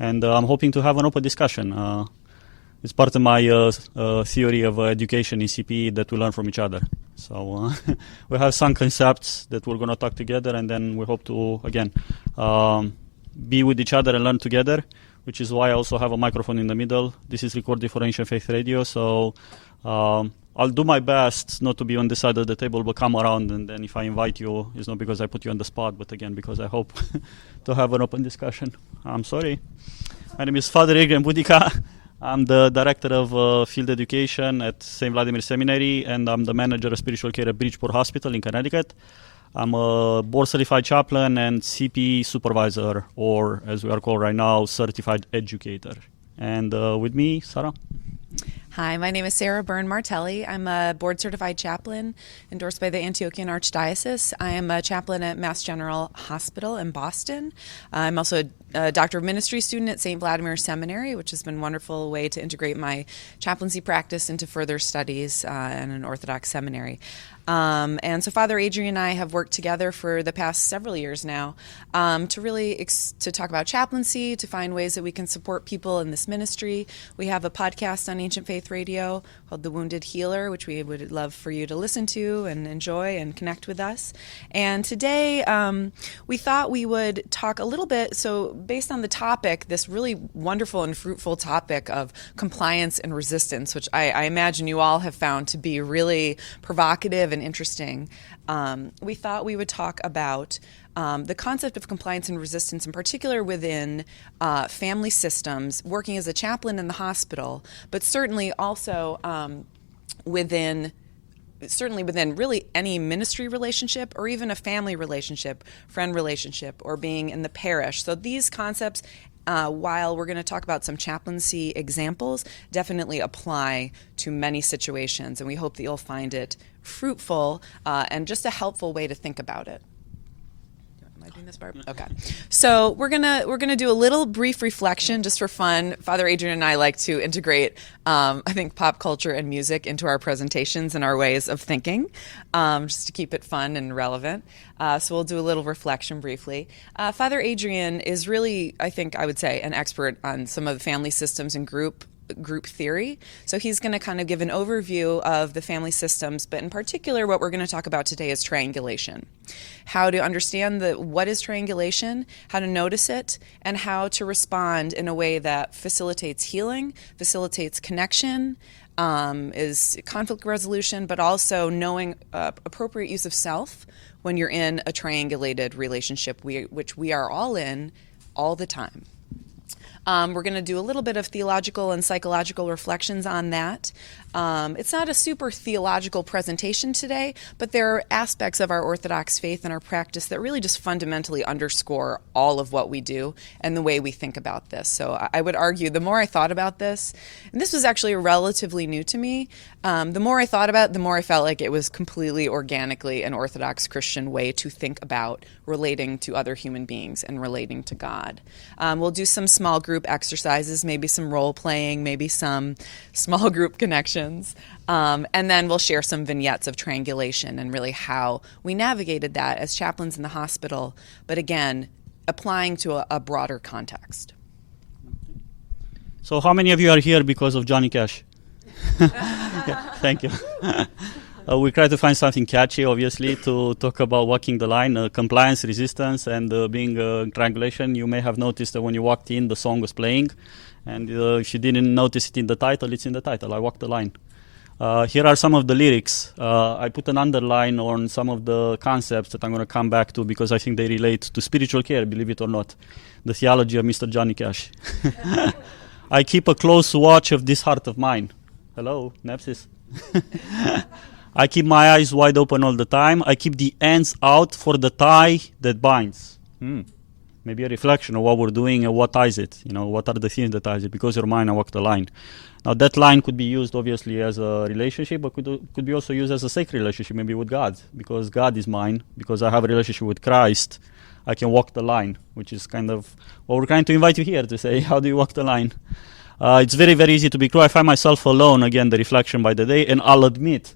And I'm hoping to have an open discussion. It's part of my theory of education in CPE that we learn from each other. So we have some concepts that we're going to talk together, and then we hope to, again, be with each other and learn together, which is why I also have a microphone in the middle. This is recorded for Ancient Faith Radio, so I'll do my best not to be on this side of the table, but come around, and then if I invite you, it's not because I put you on the spot, but again, because I hope to have an open discussion. I'm sorry. My name is Father Adrian Budica. I'm the Director of Field Education at St. Vladimir Seminary, and I'm the Manager of Spiritual Care at Bridgeport Hospital in Connecticut. I'm a board-certified chaplain and CPE supervisor, or as we are called right now, certified educator. And with me, Sarah. Hi, my name is Sarah Byrne-Martelli. I'm a board-certified chaplain endorsed by the Antiochian Archdiocese. I am a chaplain at Mass General Hospital in Boston. I'm also a Doctor of Ministry student at St. Vladimir Seminary, which has been a wonderful way to integrate my chaplaincy practice into further studies in an Orthodox seminary. And so Father Adrian and I have worked together for the past several years now to really to talk about chaplaincy, to find ways that we can support people in this ministry. We have a podcast on Ancient Faith Radio called The Wounded Healer, which we would love for you to listen to and enjoy and connect with us. And today we thought we would talk a little bit, so based on the topic, this really wonderful and fruitful topic of compliance and resistance, which I imagine you all have found to be really provocative and interesting, we thought we would talk about the concept of compliance and resistance, in particular within family systems, working as a chaplain in the hospital, but certainly also within really any ministry relationship or even a family relationship, friend relationship, or being in the parish. So these concepts, while we're going to talk about some chaplaincy examples, definitely apply to many situations, and we hope that you'll find it fruitful and just a helpful way to think about it. Am I doing this part? Okay. So we're gonna do a little brief reflection just for fun. Father Adrian and I like to integrate, I think, pop culture and music into our presentations and our ways of thinking, just to keep it fun and relevant. So we'll do a little reflection briefly. Father Adrian is really, I think I would say, an expert on some of the family systems and group theory. So he's going to kind of give an overview of the family systems, but in particular what we're going to talk about today is triangulation. How to understand what is triangulation, how to notice it, and how to respond in a way that facilitates healing, facilitates connection, is conflict resolution, but also knowing appropriate use of self when you're in a triangulated relationship, which we are all in all the time. We're going to do a little bit of theological and psychological reflections on that. It's not a super theological presentation today, but there are aspects of our Orthodox faith and our practice that really just fundamentally underscore all of what we do and the way we think about this. So I would argue the more I thought about this, and this was actually relatively new to me, the more I thought about it, the more I felt like it was completely organically an Orthodox Christian way to think about relating to other human beings and relating to God. We'll do some small group exercises, maybe some role playing, maybe some small group connections. And then we'll share some vignettes of triangulation and really how we navigated that as chaplains in the hospital, but again, applying to a broader context. So how many of you are here because of Johnny Cash? Yeah, thank you. We try to find something catchy, obviously, to talk about walking the line, compliance, resistance, and being triangulation. You may have noticed that when you walked in, the song was playing. And if you didn't notice it in the title, it's in the title, I Walk the Line. Here are some of the lyrics. I put an underline on some of the concepts that I'm going to come back to because I think they relate to spiritual care, believe it or not. The theology of Mr. Johnny Cash. I keep a close watch of this heart of mine. Hello, Nepsis. I keep my eyes wide open all the time. I keep the ends out for the tie that binds. Maybe a reflection of what we're doing and what ties it. You know, what are the things that ties it? Because you're mine, I walk the line. Now, that line could be used, obviously, as a relationship, but could be also used as a sacred relationship, maybe with God. Because God is mine, because I have a relationship with Christ, I can walk the line, which is kind of what we're trying to invite you here to say, how do you walk the line? It's very, very easy to be true. I find myself alone, again, the reflection by the day, and I'll admit,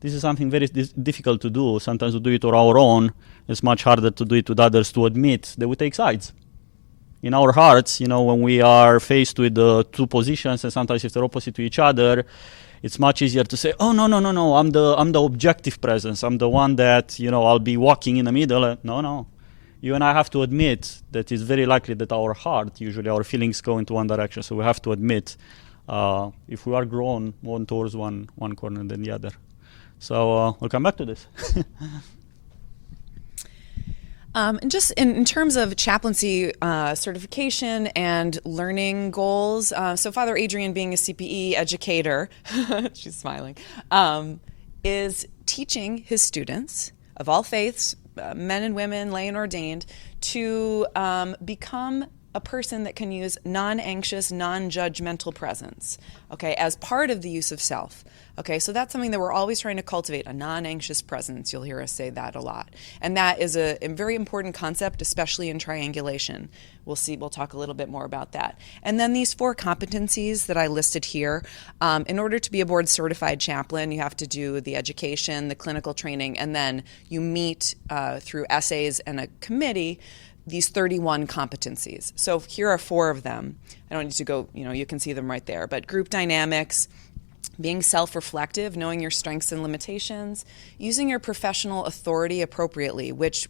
this is something very difficult to do. Sometimes we do it on our own. It's much harder to do it with others, to admit that we take sides. in our hearts, when we are faced with two positions, and sometimes if they're opposite to each other, it's much easier to say, oh, no, I'm the objective presence. I'm the one that, I'll be walking in the middle. No. You and I have to admit that it's very likely that our heart, usually our feelings go into one direction. So we have to admit if we are drawn more towards one corner than the other. So we'll come back to this. And just in terms of chaplaincy certification and learning goals, so Father Adrian, being a CPE educator, she's smiling, is teaching his students of all faiths, men and women, lay and ordained, to become a person that can use non-anxious, non-judgmental presence, okay, as part of the use of self. Okay, so that's something that we're always trying to cultivate, a non-anxious presence. You'll hear us say that a lot. And that is a very important concept, especially in triangulation. We'll talk a little bit more about that. And then these 4 competencies that I listed here, in order to be a board certified chaplain, you have to do the education, the clinical training, and then you meet through essays and a committee these 31 competencies. So here are 4 of them. I don't need to go, you can see them right there. But group dynamics, being self-reflective, knowing your strengths and limitations, using your professional authority appropriately, which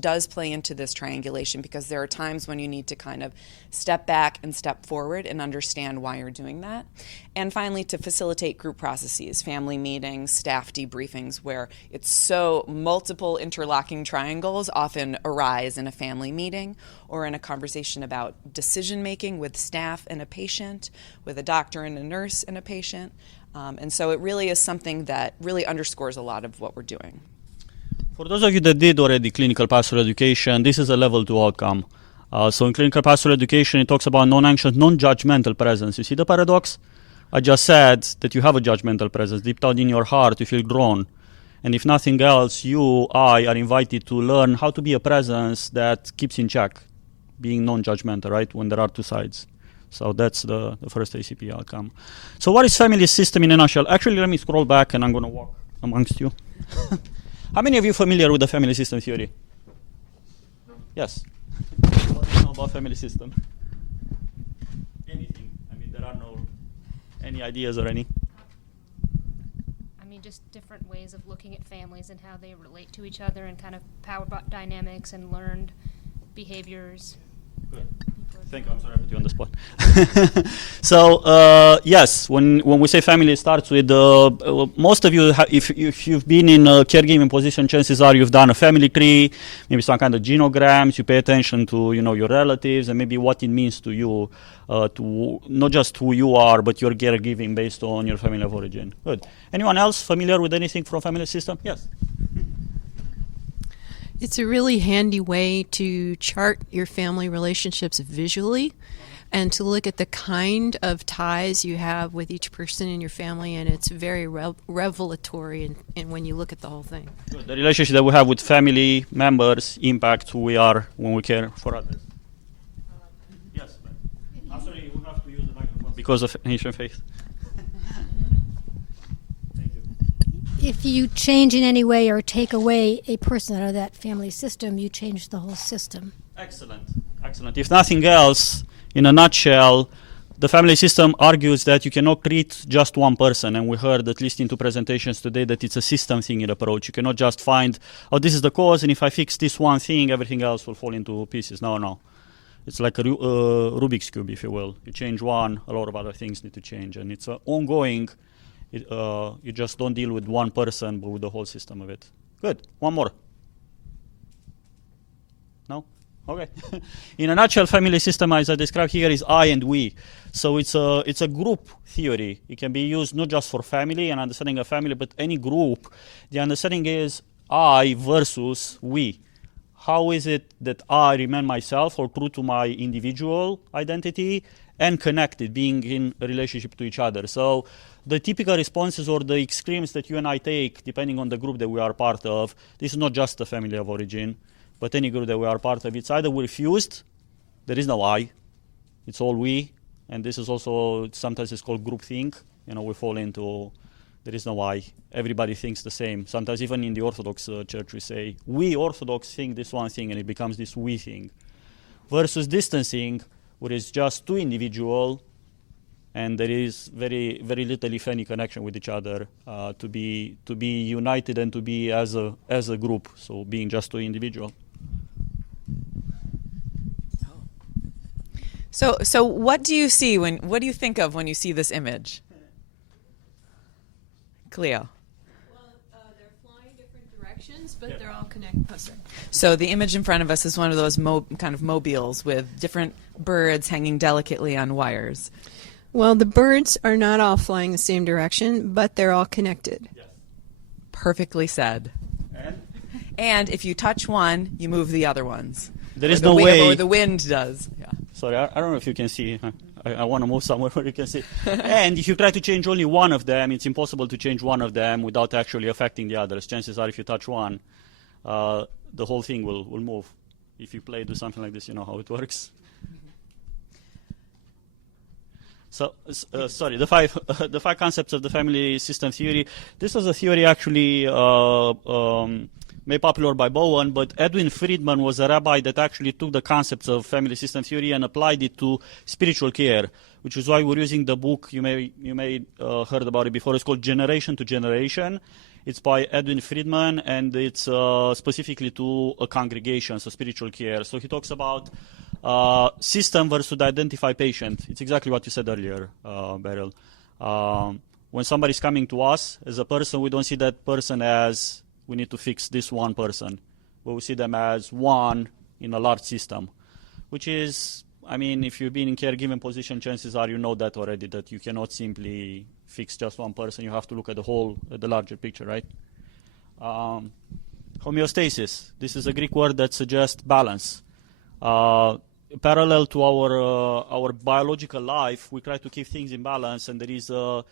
does play into this triangulation, because there are times when you need to kind of step back and step forward and understand why you're doing that. And finally, to facilitate group processes, family meetings, staff debriefings, where it's so multiple interlocking triangles often arise in a family meeting or in a conversation about decision making with staff and a patient, with a doctor and a nurse and a patient. And so it really is something that really underscores a lot of what we're doing. For those of you that did already clinical pastoral education, this is a level 2 outcome. So in clinical pastoral education, it talks about non-anxious, non-judgmental presence. You see the paradox? I just said that you have a judgmental presence. Deep down in your heart, you feel drawn. And if nothing else, I are invited to learn how to be a presence that keeps in check, being non-judgmental, right, when there are 2 sides. So that's the first ACPE outcome. So what is family system in a nutshell? Actually, let me scroll back and I'm going to walk amongst you. How many of you are familiar with the family system theory? No. Yes. What do you know about family system? Anything? I mean, there are any ideas or any? Just different ways of looking at families and how they relate to each other, and kind of power dynamics and learned behaviors. Good. Thank you. I'm sorry I put you on the spot. So yes, when we say family, it starts with most of you. If you've been in a caregiving position, chances are you've done a family tree, maybe some kind of genograms. You pay attention to your relatives and maybe what it means to you, to not just who you are, but your caregiving based on your family of origin. Good. Anyone else familiar with anything from family system? Yes. It's a really handy way to chart your family relationships visually and to look at the kind of ties you have with each person in your family, and it's very revelatory in when you look at the whole thing. Good. The relationship that we have with family members impacts who we are when we care for others. Yes. I'm sorry, we have to use the microphone because of Haitian faith. If you change in any way or take away a person out of that family system, you change the whole system. Excellent, excellent. If nothing else, in a nutshell, the family system argues that you cannot treat just one person, and we heard, at least in 2 presentations today, that it's a system thinking approach. You cannot just find, oh, this is the cause, and if I fix this one thing, everything else will fall into pieces. No. It's like a Rubik's Cube, if you will. You change one, a lot of other things need to change, and it's ongoing. You just don't deal with one person, but with the whole system of it. Good. One more. No? Okay. In a nutshell, family system, as I described here, is I and we. So it's a group theory. It can be used not just for family and understanding a family, but any group. The understanding is I versus we. How is it that I remain myself or true to my individual identity and connected, being in a relationship to each other? So the typical responses or the extremes that you and I take, depending on the group that we are part of, this is not just the family of origin, but any group that we are part of, it's either we're fused, there is no I, it's all we, and this is also, sometimes it's called groupthink. We fall into, there is no I, everybody thinks the same. Sometimes even in the Orthodox Church we say, we Orthodox think this one thing, and it becomes this we thing. versus distancing, where it's just two individuals, and there is very, very little, if any, connection with each other to be united and to be as a group. So being just two individual. So what do you see what do you think of when you see this image? Cleo. They're flying different directions, but they're all connected. Oh, sorry. So the image in front of us is one of those kind of mobiles with different birds hanging delicately on wires. Well, the birds are not all flying the same direction, but they're all connected. Yes. Perfectly said. And if you touch one, you move the other ones. There is no way. Or the wind does. Yeah. Sorry, I don't know if you can see. I want to move somewhere where you can see. And if you try to change only one of them, it's impossible to change one of them without actually affecting the others. Chances are if you touch one, the whole thing will move. If you do something like this, you know how it works. So, sorry, the five concepts of the family system theory. This was a theory actually made popular by Bowen, but Edwin Friedman was a rabbi that actually took the concepts of family system theory and applied it to spiritual care, which is why we're using the book. You may heard about it before. It's called Generation to Generation. It's by Edwin Friedman, and it's specifically to a congregation, so spiritual care. So he talks about system versus identify patient. It's exactly what you said earlier, Beryl. When somebody's coming to us as a person, we don't see that person as we need to fix this one person, but we see them as one in a large system, which is, I mean, if you've been in caregiving position, chances are you know that already, that you cannot simply fix just one person. You have to look at the larger picture, right? Homeostasis. This is a Greek word that suggests balance. Parallel to our biological life, we try to keep things in balance, and there is a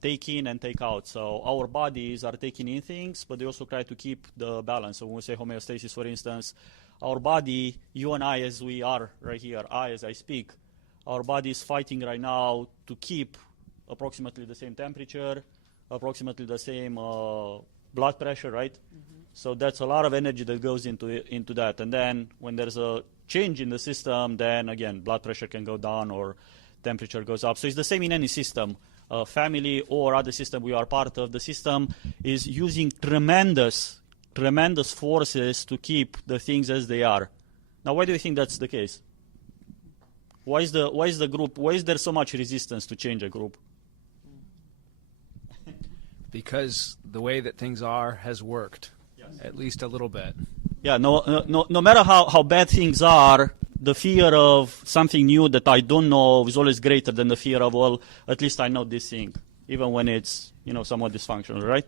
take in and take out. So our bodies are taking in things, but they also try to keep the balance. So when we say homeostasis, for instance, our body, you and I as we are right here, I as I speak, our body is fighting right now to keep approximately the same temperature, approximately the same blood pressure, right? Mm-hmm. So that's a lot of energy that goes into that. And then when there's a change in the system, then again, blood pressure can go down or temperature goes up. So it's the same in any system. Family or other system we are part of, the system is using tremendous forces to keep the things as they are. Now, why do you think that's the case? Why is there so much resistance to change a group? Because the way that things are has worked, yes. At least a little bit. Yeah, no matter how bad things are, the fear of something new that I don't know is always greater than the fear of, well, at least I know this thing, even when it's, somewhat dysfunctional, right?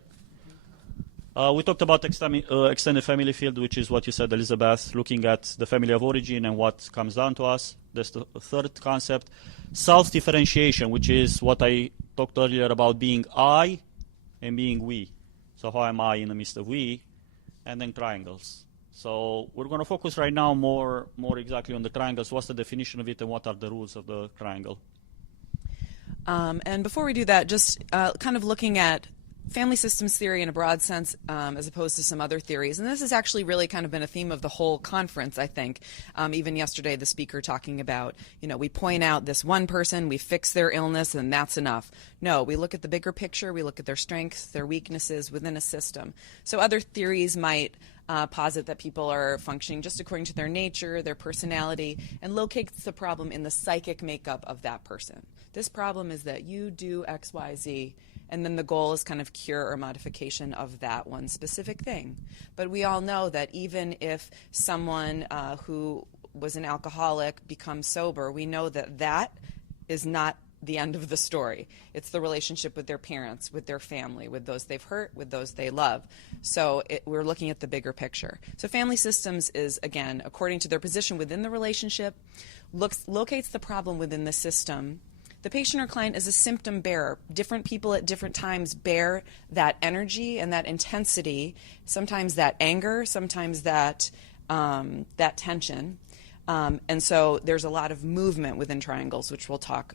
We talked about extended family field, which is what you said, Elizabeth, looking at the family of origin and what comes down to us. That's the third concept. Self-differentiation, which is what I talked earlier about being I and being we. So how am I in the midst of we? And then triangles. So we're going to focus right now more exactly on the triangles. What's the definition of it and what are the rules of the triangle? And before we do that, just kind of looking at family systems theory in a broad sense as opposed to some other theories. And this has actually really kind of been a theme of the whole conference, I think. Even yesterday, the speaker talking about, we point out this one person, we fix their illness, and that's enough. No, we look at the bigger picture, we look at their strengths, their weaknesses within a system. So other theories might posit that people are functioning just according to their nature, their personality, and locates the problem in the psychic makeup of that person. This problem is that you do X, Y, Z, and then the goal is kind of cure or modification of that one specific thing. But we all know that even if someone who was an alcoholic becomes sober, we know that that is not the end of the story. It's the relationship with their parents, with their family, with those they've hurt, with those they love. So we're looking at the bigger picture. So family systems is, again, according to their position within the relationship, locates the problem within the system. The patient or client is a symptom bearer. Different people at different times bear that energy and that intensity, sometimes that anger, sometimes that tension. And so there's a lot of movement within triangles, which we'll talk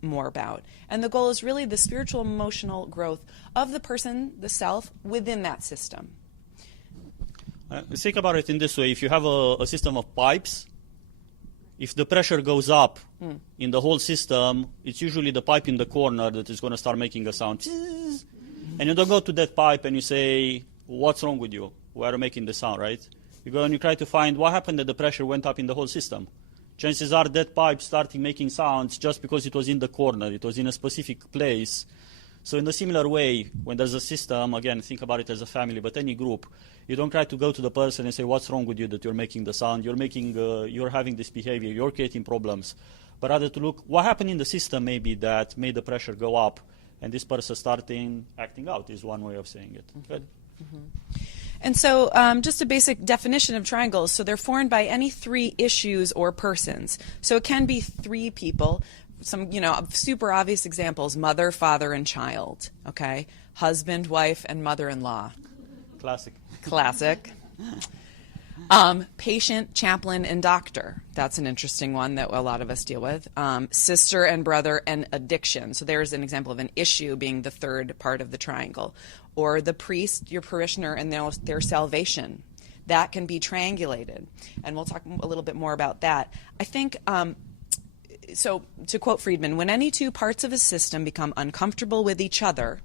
more about. And the goal is really the spiritual emotional growth of the person, the self, within that system. Think about it in this way. If you have a system of pipes, if the pressure goes up in the whole system, it's usually the pipe in the corner that is going to start making a sound. And you don't go to that pipe and you say, what's wrong with you? Why are you making the sound, right? You go and you try to find what happened that the pressure went up in the whole system. Chances are that pipe started making sounds just because it was in the corner. It was in a specific place. So in a similar way, when there's a system, again, think about it as a family, but any group, you don't try to go to the person and say, what's wrong with you that you're making the sound? You're having this behavior. You're creating problems. But rather to look, what happened in the system maybe that made the pressure go up, and this person starting acting out is one way of saying it. Good. And so just a basic definition of triangles. So they're formed by any three issues or persons. So it can be three people. Some, super obvious examples: mother, father, and child. Okay, husband, wife, and mother-in-law. Classic. Patient, chaplain, and doctor. That's an interesting one that a lot of us deal with. Sister and brother, and addiction. So there's an example of an issue being the third part of the triangle. Or the priest, your parishioner, and their salvation. That can be triangulated. And we'll talk a little bit more about that. I think, so to quote Friedman, when any two parts of a system become uncomfortable with each other,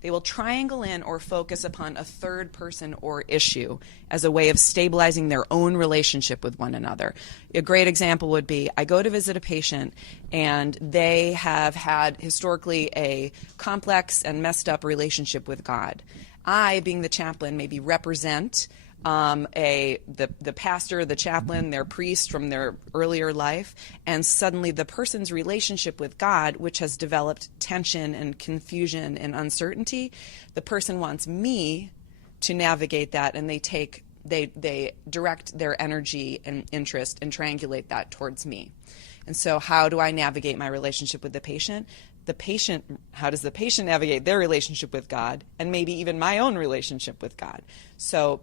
they will triangle in or focus upon a third person or issue as a way of stabilizing their own relationship with one another. A great example would be, I go to visit a patient and they have had historically a complex and messed up relationship with God. I, being the chaplain, maybe represent the pastor, the chaplain, their priest from their earlier life, and suddenly the person's relationship with God, which has developed tension and confusion and uncertainty, the person wants me to navigate that, and they direct their energy and interest and triangulate that towards me. And so how do I navigate my relationship with the patient? How does the patient navigate their relationship with God, and maybe even my own relationship with God? So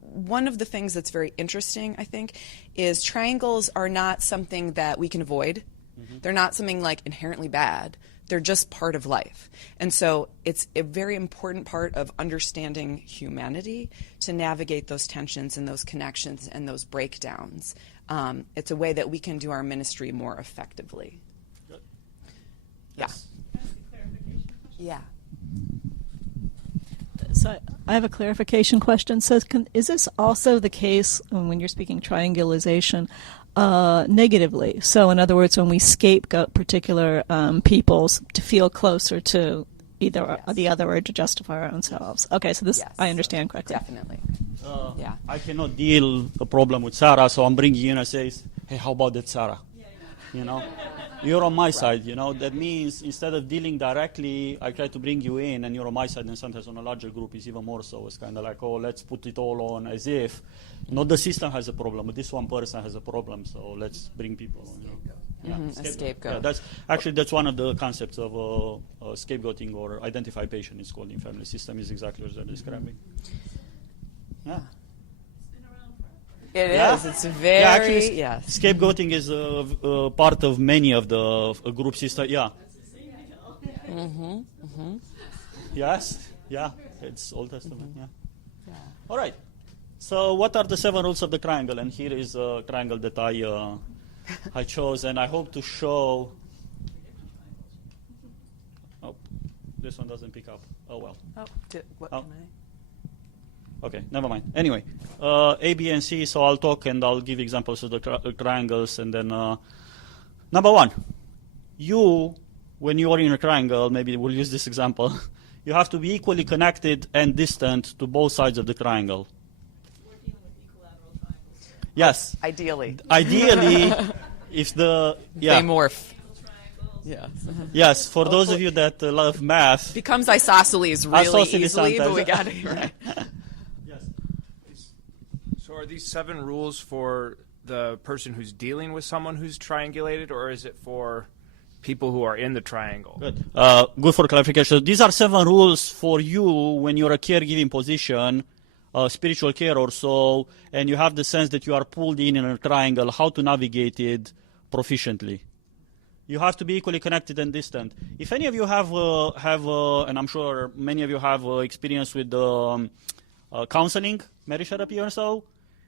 one of the things that's very interesting, I think, is triangles are not something that we can avoid. Mm-hmm. They're not something like inherently bad. They're just part of life. And so it's a very important part of understanding humanity to navigate those tensions and those connections and those breakdowns. It's a way that we can do our ministry more effectively. Good. Yeah. Yes. Can I ask a clarification question? Yeah. So I have a clarification question. So is this also the case when you're speaking triangulation negatively? So in other words, when we scapegoat particular peoples to feel closer to either the other or to justify our own selves. Okay, so this I understand correctly. Definitely. Yeah. I cannot deal a problem with Sarah, so I'm bringing you in and say, hey, how about that, Sarah? You're on my side, That means instead of dealing directly, I try to bring you in, and you're on my side, and sometimes on a larger group it's even more so. It's kind of like, let's put it all on as if not the system has a problem, but this one person has a problem, so let's bring people on. A scapegoat. Yeah, that's one of the concepts of scapegoating, or identify patient is called in family system, is exactly what they're describing. Yeah. It is. It's very, actually, yes. Scapegoating is a part of many of the group system. Yeah. Yes. Yeah. It's Old Testament. Yeah. All right. So what are the 7 rules of the triangle? And here is a triangle that I chose, and I hope to show. Oh, this one doesn't pick up. Oh well. What can I? Okay, never mind. Anyway, A, B, and C, so I'll talk and I'll give examples of the triangles. And then, number 1, when you are in a triangle, maybe we'll use this example, you have to be equally connected and distant to both sides of the triangle. We're dealing with equilateral triangles. Yes. Ideally, if the... they morph. Yeah. Yes, for those of you that love math... Becomes isosceles really Isosceles easily, but sometimes. we got it right. So are these 7 rules for the person who's dealing with someone who's triangulated, or is it for people who are in the triangle? Good. Good for clarification. These are 7 rules for you when you're a caregiving position, spiritual care or so, and you have the sense that you are pulled in a triangle, how to navigate it proficiently. You have to be equally connected and distant. If any of you have and I'm sure many of you have experience with counseling, marriage therapy or so,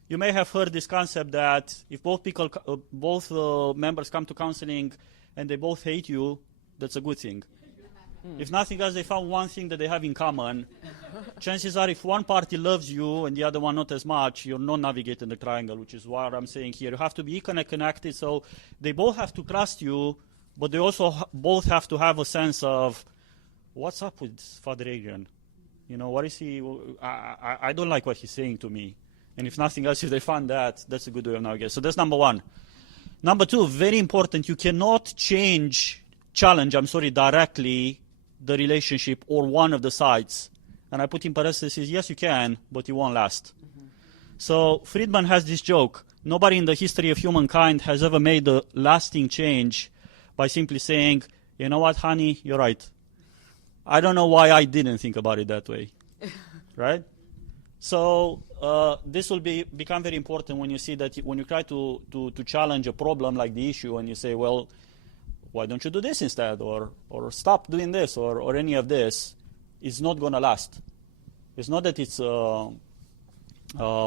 you may have heard this concept that if both members come to counseling and they both hate you, that's a good thing. If nothing else, they found one thing that they have in common. Chances are, if one party loves you and the other one not as much, you're not navigating the triangle, which is what I'm saying here. You have to be connected, so they both have to trust you, but they also both have to have a sense of, what's up with Father Adrian? You know, what is he? I don't like what he's saying to me. And if nothing else, if they find that, that's a good way of navigating. So that's number one. Number two, very important, you cannot challenge directly the relationship or one of the sides. And I put in parentheses, yes, you can, but it won't last. So Friedman has this joke. Nobody in the history of humankind has ever made a lasting change by simply saying, you know what, honey, you're right. I don't know why I didn't think about it that way. Right? So this will become very important when you see that when you try to challenge a problem like the issue and you say, well, why don't you do this instead, or stop doing this, or any of this, it's not going to last. It's not that it's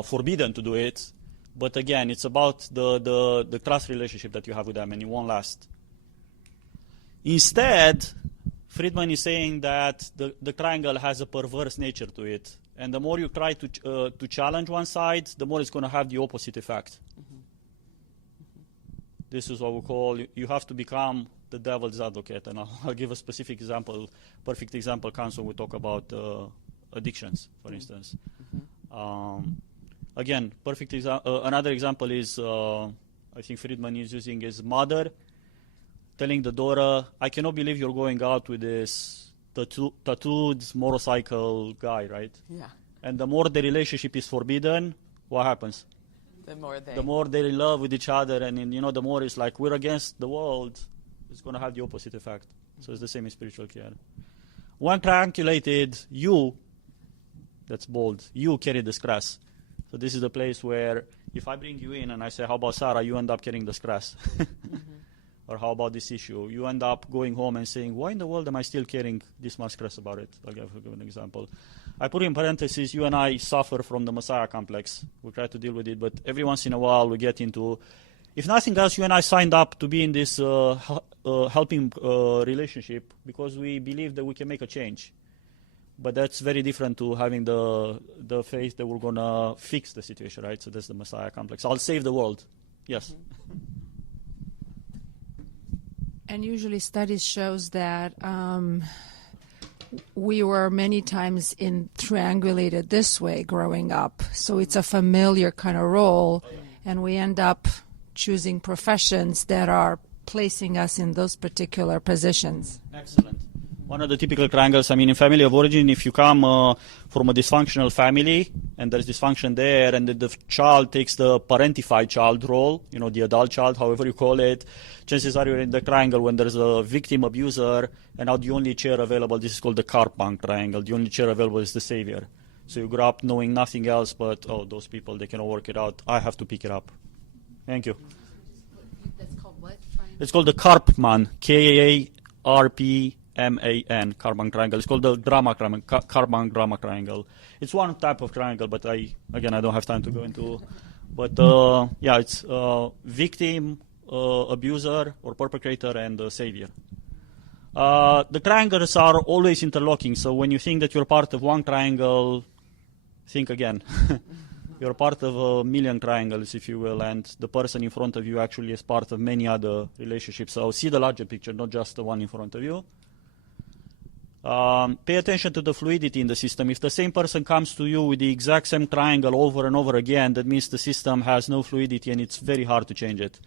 forbidden to do it, but again, it's about the trust relationship that you have with them, and it won't last. Instead, Friedman is saying that the triangle has a perverse nature to it, and the more you try to challenge one side, the more it's going to have the opposite effect. This is what we call, you have to become the devil's advocate. And I'll give a specific example, perfect example comes when we talk about addictions, for instance. Again, another example is, I think Friedman is using his mother, telling the daughter, I cannot believe you're going out with this tattooed motorcycle guy, right? Yeah. And the more the relationship is forbidden, what happens? The more they love with each other, and the more it's like we're against the world, it's going to have the opposite effect. So it's the same in spiritual care. When triangulated, that's bold, you carry the stress. So this is the place where if I bring you in and I say, how about Sarah, you end up carrying the stress. Or how about this issue? You end up going home and saying, why in the world am I still carrying this much stress about it? I'll give an example. I put in parentheses, you and I suffer from the Messiah complex. We try to deal with it, but every once in a while we get into, if nothing else, you and I signed up to be in this helping relationship because we believe that we can make a change. But that's very different to having the faith that we're going to fix the situation, right? So that's the Messiah complex. I'll save the world. Yes. And usually studies shows that we were many times triangulated this way growing up. So it's a familiar kind of role, and we end up choosing professions that are placing us in those particular positions. Excellent. One of the typical triangles, in family of origin, if you come from a dysfunctional family and there's dysfunction there and the child takes the parentified child role, the adult child, however you call it, chances are you're in the triangle when there's a victim abuser and now the only chair available, this is called the Karpman triangle, the only chair available is the savior. So you grow up knowing nothing else but, those people, they cannot work it out. I have to pick it up. Thank you. That's called what? It's called the Karpman, K-A-R-P-M-A-N, Karpman triangle. It's called the Karpman drama triangle. It's one type of triangle, but I don't have time to go into. But it's victim, abuser, or perpetrator, and savior. The triangles are always interlocking. So when you think that you're part of one triangle, think again. You're part of a million triangles, if you will, and the person in front of you actually is part of many other relationships. So see the larger picture, not just the one in front of you. Pay attention to the fluidity in the system. If the same person comes to you with the exact same triangle over and over again, that means the system has no fluidity and it's very hard to change it.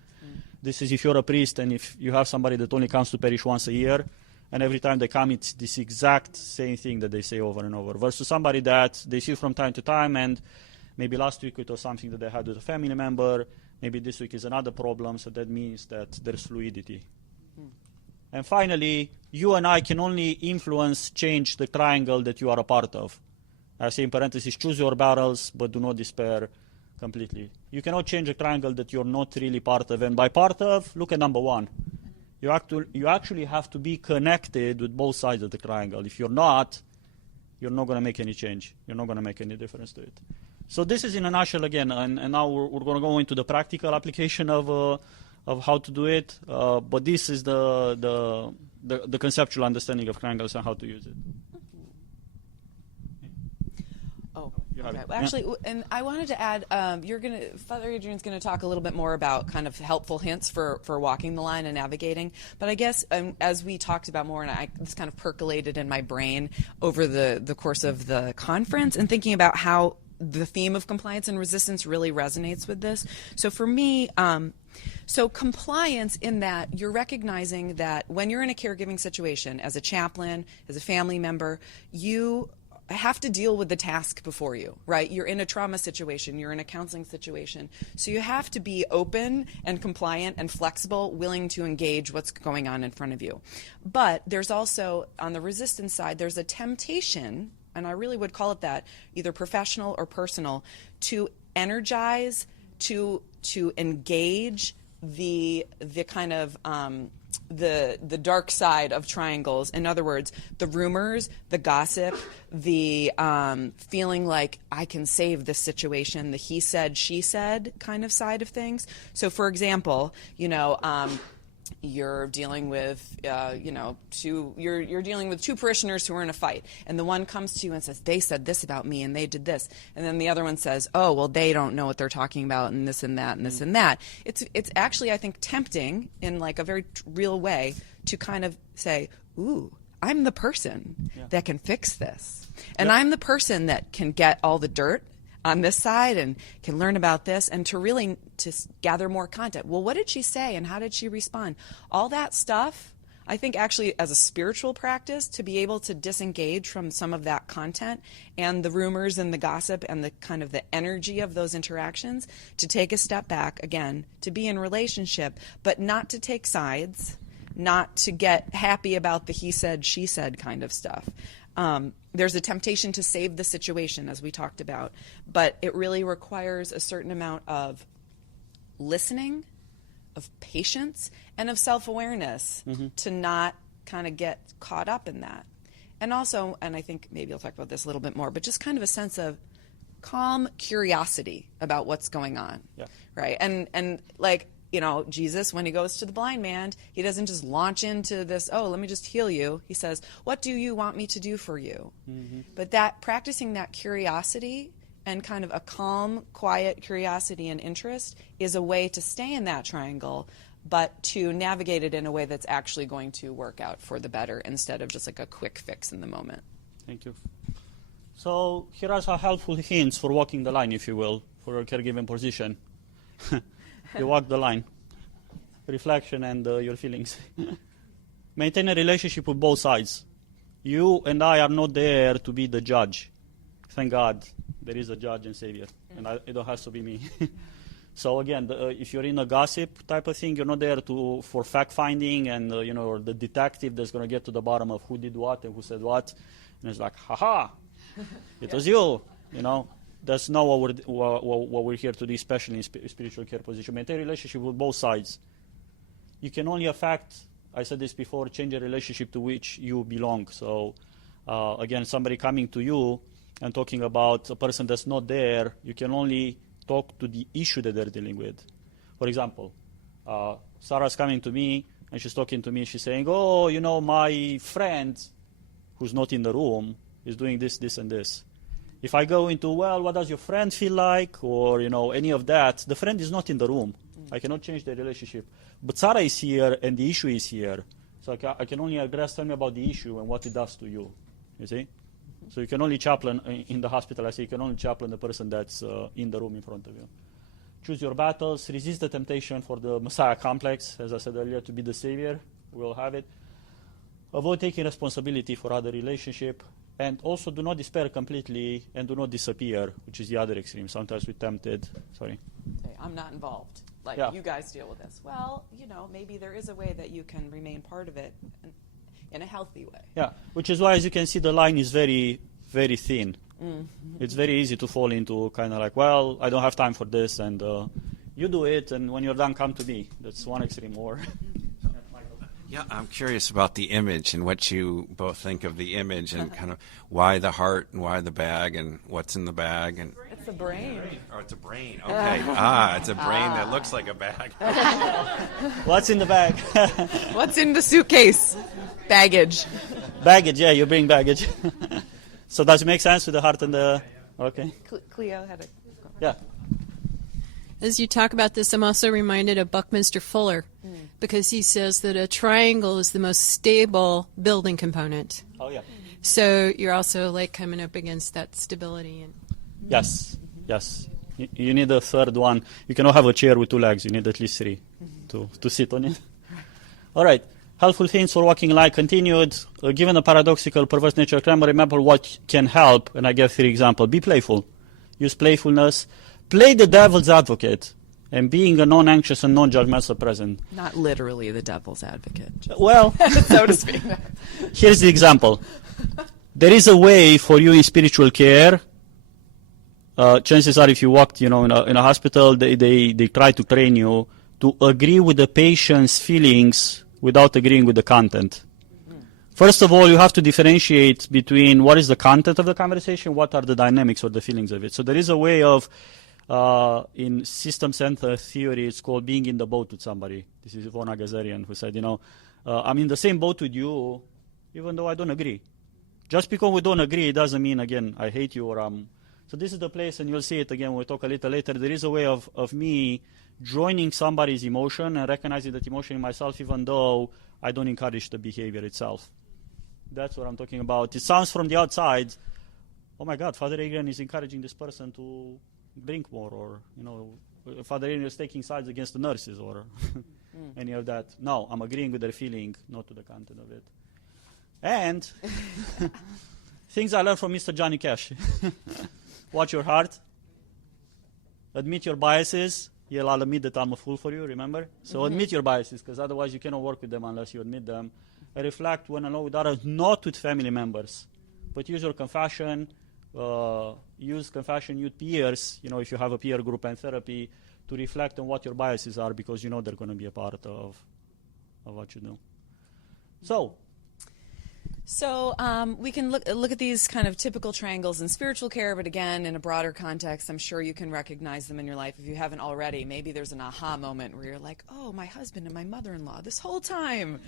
This is if you're a priest and if you have somebody that only comes to parish once a year, and every time they come, it's this exact same thing that they say over and over, versus somebody that they see from time to time, and maybe last week it was something that they had with a family member, maybe this week is another problem, so that means that there's fluidity. And finally, you and I can only change the triangle that you are a part of. I say in parentheses, choose your battles, but do not despair completely. You cannot change a triangle that you're not really part of. And by part of, look at number one. You actually have to be connected with both sides of the triangle. If you're not going to make any change. You're not going to make any difference to it. So this is in a nutshell again, and now we're going to go into the practical application of how to do it. But this is the conceptual understanding of triangles and how to use it. Oh, okay. Well, actually, and I wanted to add, Father Adrian's going to talk a little bit more about kind of helpful hints for walking the line and navigating. But I guess as we talked about more, and this kind of percolated in my brain over the course of the conference, and thinking about how the theme of compliance and resistance really resonates with this. So for me, so compliance in that you're recognizing that when you're in a caregiving situation, as a chaplain, as a family member, you have to deal with the task before you, right? You're in a trauma situation, you're in a counseling situation. So you have to be open and compliant and flexible, willing to engage what's going on in front of you. But there's also, on the resistance side, there's a temptation, and I really would call it that, either professional or personal, to energize, to engage the kind of the dark side of triangles. In other words, the rumors, the gossip, the feeling like I can save this situation, the he said, she said kind of side of things. So, for example, you're dealing with you're dealing with two parishioners who are in a fight, and the one comes to you and says, they said this about me and they did this, and then the other one says, oh well, they don't know what they're talking about, and this and that and this and that. It's actually, I think, tempting in like a very real way to kind of say, ooh, I'm the person that can fix this, and I'm the person that can get all the dirt on this side and can learn about this, and to really to gather more content. Well, what did she say and how did she respond? All that stuff, I think actually as a spiritual practice, to be able to disengage from some of that content and the rumors and the gossip and the kind of the energy of those interactions, to take a step back, again, to be in relationship, but not to take sides, not to get happy about the he said, she said kind of stuff. There's a temptation to save the situation, as we talked about, but it really requires a certain amount of listening, of patience, and of self-awareness to not kind of get caught up in that. And also, and I think maybe I'll talk about this a little bit more, but just kind of a sense of calm curiosity about what's going on, right? And like, Jesus, when he goes to the blind man, he doesn't just launch into this, oh, let me just heal you. He says, what do you want me to do for you? But that practicing that curiosity and kind of a calm, quiet curiosity and interest is a way to stay in that triangle, but to navigate it in a way that's actually going to work out for the better instead of just like a quick fix in the moment. Thank you. So here are some helpful hints for walking the line, if you will, for a caregiving position. You walk the line. Reflection and your feelings. Maintain a relationship with both sides. You and I are not there to be the judge. Thank God there is a judge and savior, and it don't have to be me. So again, if you're in a gossip type of thing, you're not there for fact finding and or the detective that's going to get to the bottom of who did what and who said what, and it's like, haha, it was you. That's not what we're here to do, especially in spiritual care position. Maintain relationship with both sides. You can only affect, I said this before, change a relationship to which you belong. So again, somebody coming to you and talking about a person that's not there, you can only talk to the issue that they're dealing with. For example, Sarah's coming to me and she's talking to me, she's saying, oh, my friend who's not in the room is doing this, this, and this. If I go into, well, what does your friend feel like, or any of that, the friend is not in the room. I cannot change the relationship. But Sarah is here, and the issue is here. So I can only address, tell me about the issue and what it does to you. You see? So you can only chaplain in the hospital. I say you can only chaplain the person that's in the room in front of you. Choose your battles. Resist the temptation for the Messiah complex, as I said earlier, to be the savior. We'll have it. Avoid taking responsibility for other relationship. And also do not despair completely and do not disappear, which is the other extreme. Sometimes we're tempted. Sorry. Okay, I'm not involved. You guys deal with this. Well, maybe there is a way that you can remain part of it in a healthy way. Yeah, which is why, as you can see, the line is very, very thin. It's very easy to fall into kind of like, well, I don't have time for this, and you do it, and when you're done, come to me. That's one extreme more. Yeah, I'm curious about the image and what you both think of the image and kind of why the heart and why the bag and what's in the bag. And It's a brain. Oh, it's a brain. Okay. It's a brain that looks like a bag. What's in the bag? What's in the suitcase? Baggage. Baggage, yeah, you bring baggage. So does it make sense with the heart and the... Okay. Cleo had a... Yeah. As you talk about this, I'm also reminded of Buckminster Fuller, because he says that a triangle is the most stable building component. Oh, yeah. So you're also like coming up against that stability. And Yes, yes. You need a third one. You cannot have a chair with two legs. You need at least three to sit on it. All right. Helpful things for walking light continued. Given the paradoxical perverse nature of crime, remember what can help. And I give 3 examples. Be playful. Use playfulness. Play the devil's advocate. And being a non-anxious and non-judgmental present. Not literally the devil's advocate. Well, so to speak. Here's the example. There is a way for you in spiritual care. Chances are, if you walked, in a hospital, they try to train you to agree with the patient's feelings without agreeing with the content. First of all, you have to differentiate between what is the content of the conversation, what are the dynamics or the feelings of it. So there is a way of, in system-centered theory, it's called being in the boat with somebody. This is Ivona Gazarian who said, I'm in the same boat with you, even though I don't agree. Just because we don't agree, it doesn't mean, again, I hate you or I'm... So this is the place, and you'll see it again when we talk a little later. There is a way of me joining somebody's emotion and recognizing that emotion in myself, even though I don't encourage the behavior itself. That's what I'm talking about. It sounds from the outside, oh my God, Father Adrian is encouraging this person to drink more, or, Father Adrian is taking sides against the nurses, or any of that. No, I'm agreeing with their feeling, not to the content of it. And things I learned from Mr. Johnny Cash. Watch your heart. Admit your biases. I'll admit that I'm a fool for you, remember? So admit your biases, because otherwise you cannot work with them unless you admit them. And reflect when alone with others, not with family members. But use your compassion. Use compassion with peers, if you have a peer group and therapy, to reflect on what your biases are, because they're going to be a part of what you do. So we can look at these kind of typical triangles in spiritual care, but again, in a broader context, I'm sure you can recognize them in your life if you haven't already. Maybe there's an aha moment where you're like, oh, my husband and my mother-in-law this whole time.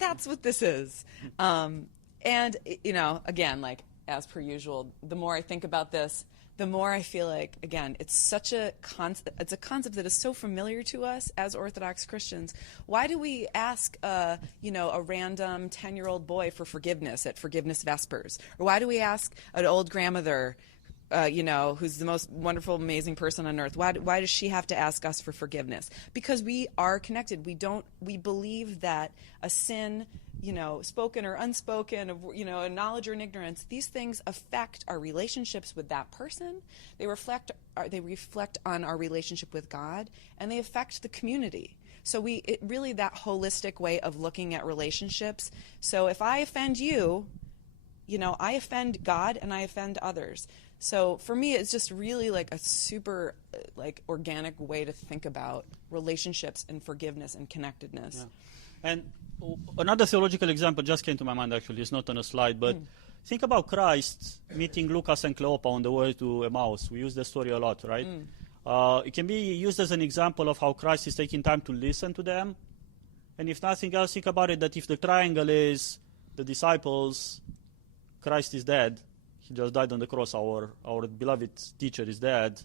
That's what this is. And, again, like as per usual, the more I think about this, the more I feel like, again, it's a concept that is so familiar to us as Orthodox Christians. Why do we ask, a random 10-year-old boy for forgiveness at Forgiveness Vespers? Or why do we ask an old grandmother, who's the most wonderful, amazing person on earth? Why does she have to ask us for forgiveness? Because we are connected. We believe that a sin, spoken or unspoken, a knowledge or an ignorance, these things affect our relationships with that person. They reflect on our relationship with God, and they affect the community. So really that holistic way of looking at relationships. So if I offend you, I offend God and I offend others. So for me, it's just really like a super organic way to think about relationships and forgiveness and connectedness. Yeah. And another theological example just came to my mind, actually. It's not on a slide, but think about Christ meeting Lucas and Cleopa on the way to Emmaus. We use the story a lot, right? It can be used as an example of how Christ is taking time to listen to them. And if nothing else, think about it, that if the triangle is the disciples, Christ is dead. He just died on the cross. Our beloved teacher is dead.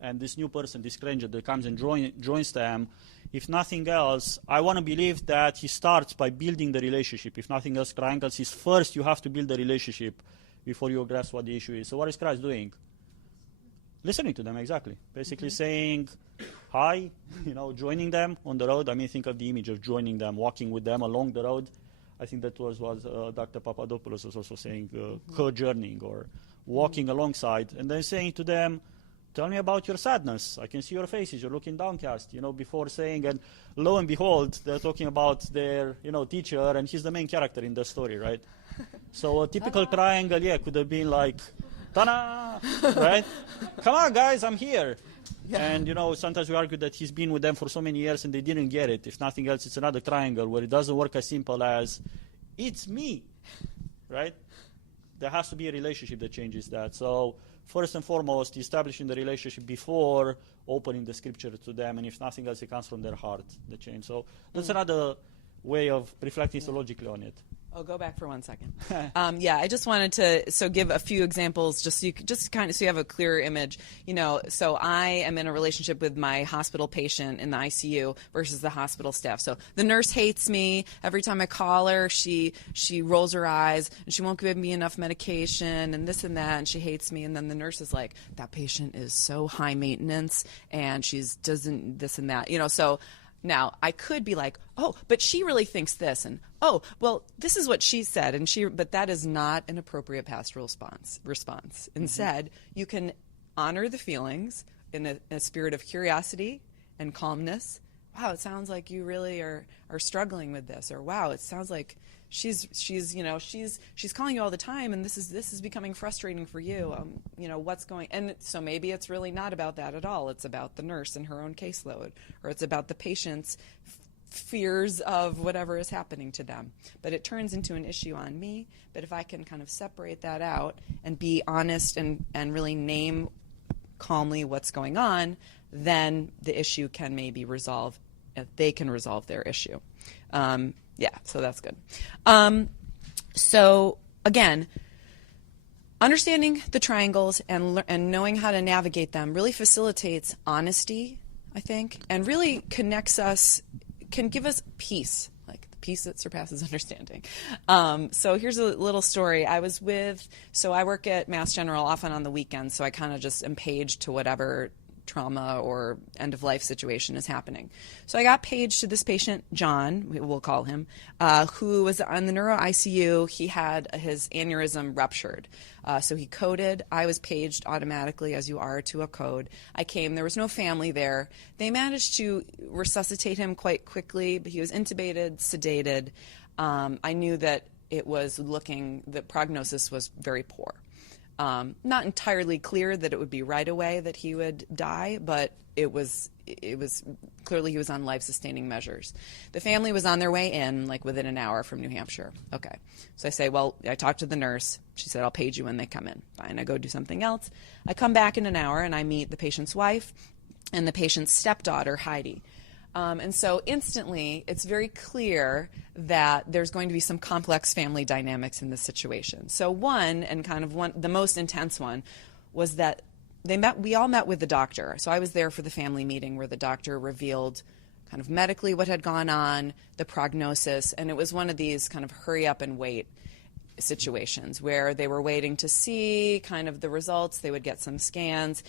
And this new person, this stranger that comes and joins them, if nothing else, I want to believe that he starts by building the relationship. If nothing else, triangles is first you have to build the relationship before you grasp what the issue is. So what is Christ doing? Listening to them, exactly. Basically saying hi, joining them on the road. I mean, think of the image of joining them, walking with them along the road. I think that was Dr. Papadopoulos was also saying, co-journeying or walking alongside, and then saying to them, tell me about your sadness. I can see your faces. You're looking downcast, before saying, and lo and behold, they're talking about their, teacher, and he's the main character in the story, right? So a typical triangle, could have been like, ta-da, right? Come on, guys, I'm here. Yeah. And, sometimes we argue that he's been with them for so many years and they didn't get it. If nothing else, it's another triangle where it doesn't work as simple as, it's me, right? There has to be a relationship that changes that. So first and foremost, establishing the relationship before opening the scripture to them, and if nothing else, it comes from their heart, the change. So that's another way of reflecting theologically on it. Oh, go back for 1 second. I just wanted to give a few examples, just so you could, just kind of so you have a clearer image. So I am in a relationship with my hospital patient in the ICU versus the hospital staff. So the nurse hates me. Every time I call her, she rolls her eyes and she won't give me enough medication and this and that, and she hates me. And then the nurse is like, that patient is so high maintenance and she's doesn't this and that. So now I could be like, oh, but she really thinks this, and oh, well, this is what she said, but that is not an appropriate pastoral response. Instead, you can honor the feelings in a spirit of curiosity and calmness. Wow, it sounds like you really are struggling with this, or wow, it sounds like she's calling you all the time, and this is becoming frustrating for you. What's going? And so maybe it's really not about that at all. It's about the nurse and her own caseload, or it's about the patient's fears of whatever is happening to them. But it turns into an issue on me. But if I can kind of separate that out and be honest and really name calmly what's going on, then the issue can maybe resolve. They can resolve their issue. So that's good. So again, understanding the triangles and knowing how to navigate them really facilitates honesty, I think, and really connects us, can give us peace, like the peace that surpasses understanding. So here's a little story. I work at Mass General often on the weekends, so I kind of just am paged to whatever trauma or end-of-life situation is happening. So I got paged to this patient, John, we'll call him, who was on the neuro ICU. He had his aneurysm ruptured. So he coded. I was paged automatically, as you are, to a code. I came. There was no family there. They managed to resuscitate him quite quickly, but he was intubated, sedated. I knew that the prognosis was very poor. Not entirely clear that it would be right away that he would die, but it was clearly he was on life-sustaining measures. The family was on their way in, like within an hour from New Hampshire. Okay. So I say, well, I talked to the nurse. She said, I'll page you when they come in. Fine. I go do something else. I come back in an hour, and I meet the patient's wife and the patient's stepdaughter, Heidi. And so instantly, it's very clear that there's going to be some complex family dynamics in this situation. So the most intense one was that we all met with the doctor. So I was there for the family meeting where the doctor revealed kind of medically what had gone on, the prognosis, and it was one of these kind of hurry up and wait situations where they were waiting to see kind of the results. They would get some scans.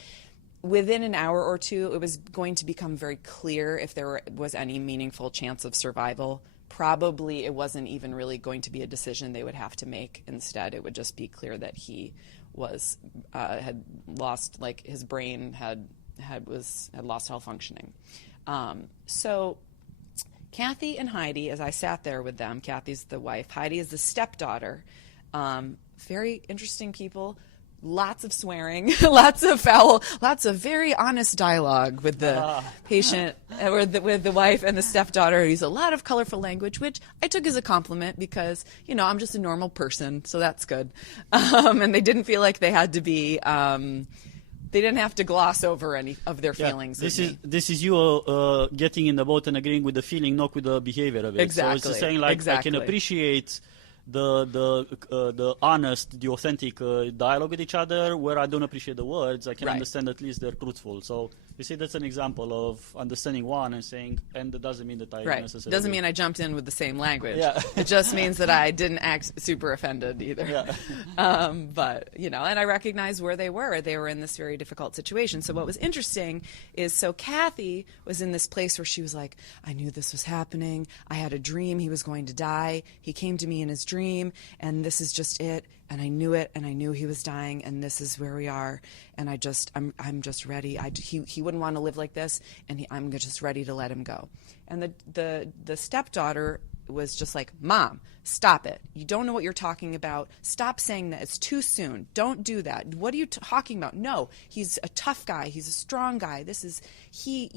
Within an hour or two, it was going to become very clear if there was any meaningful chance of survival. Probably it wasn't even really going to be a decision they would have to make. Instead, it would just be clear that he had lost, like his brain had lost all functioning. So Kathy and Heidi, as I sat there with them, Kathy's the wife, Heidi is the stepdaughter. Very interesting people. Lots of swearing, lots of foul, lots of very honest dialogue with the patient, or with the wife and the stepdaughter. Use a lot of colorful language, which I took as a compliment because, I'm just a normal person, so that's good. And they didn't feel like they had to be, they didn't have to gloss over any of their feelings. This is you getting in the boat and agreeing with the feeling, not with the behavior of it. Exactly. So it's saying like I can appreciate the honest, the authentic dialogue with each other. Where I don't appreciate the words, I can understand at least they're truthful. So you see, that's an example of understanding one and saying, and that doesn't mean that I necessarily. Doesn't mean I jumped in with the same language. Yeah. It just means that I didn't act super offended either. Yeah. But and I recognize where they were. They were in this very difficult situation. So what was interesting is, Kathy was in this place where she was like, I knew this was happening. I had a dream he was going to die. He came to me in his dream, and this is just it. And I knew it, and I knew he was dying, and this is where we are. And I'm just ready. He wouldn't want to live like this, and I'm just ready to let him go. And the stepdaughter was just like, Mom, stop it. You don't know what you're talking about. Stop saying that. It's too soon. Don't do that. What are you talking about? No, he's a tough guy. He's a strong guy. That he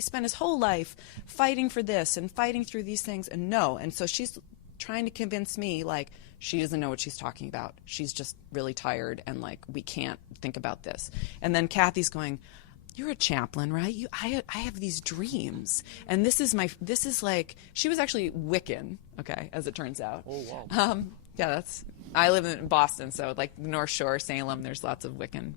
spent his whole life fighting for this and fighting through these things. And no. And so she's trying to convince me, like, she doesn't know what she's talking about. She's just really tired, and, like, we can't think about this. And then Kathy's going, you're a chaplain, right? I have these dreams, and this is like, she was actually Wiccan, okay, as it turns out. Oh, wow. Yeah, I live in Boston, so like North Shore, Salem, there's lots of Wiccan.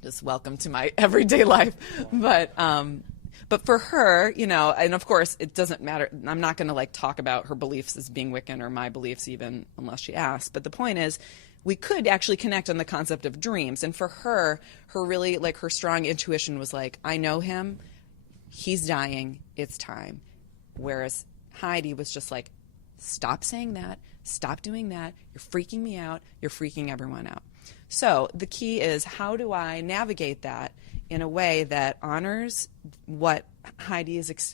Just welcome to my everyday life. But for her, you know, and of course it doesn't matter. I'm not going to like talk about her beliefs as being Wiccan or my beliefs even unless she asks. But the point is, we could actually connect on the concept of dreams. And for her really, like, her strong intuition was like, I know him, he's dying, it's time. Whereas Heidi was just like, stop saying that, stop doing that, you're freaking me out, you're freaking everyone out. So the key is, how do I navigate that in a way that honors what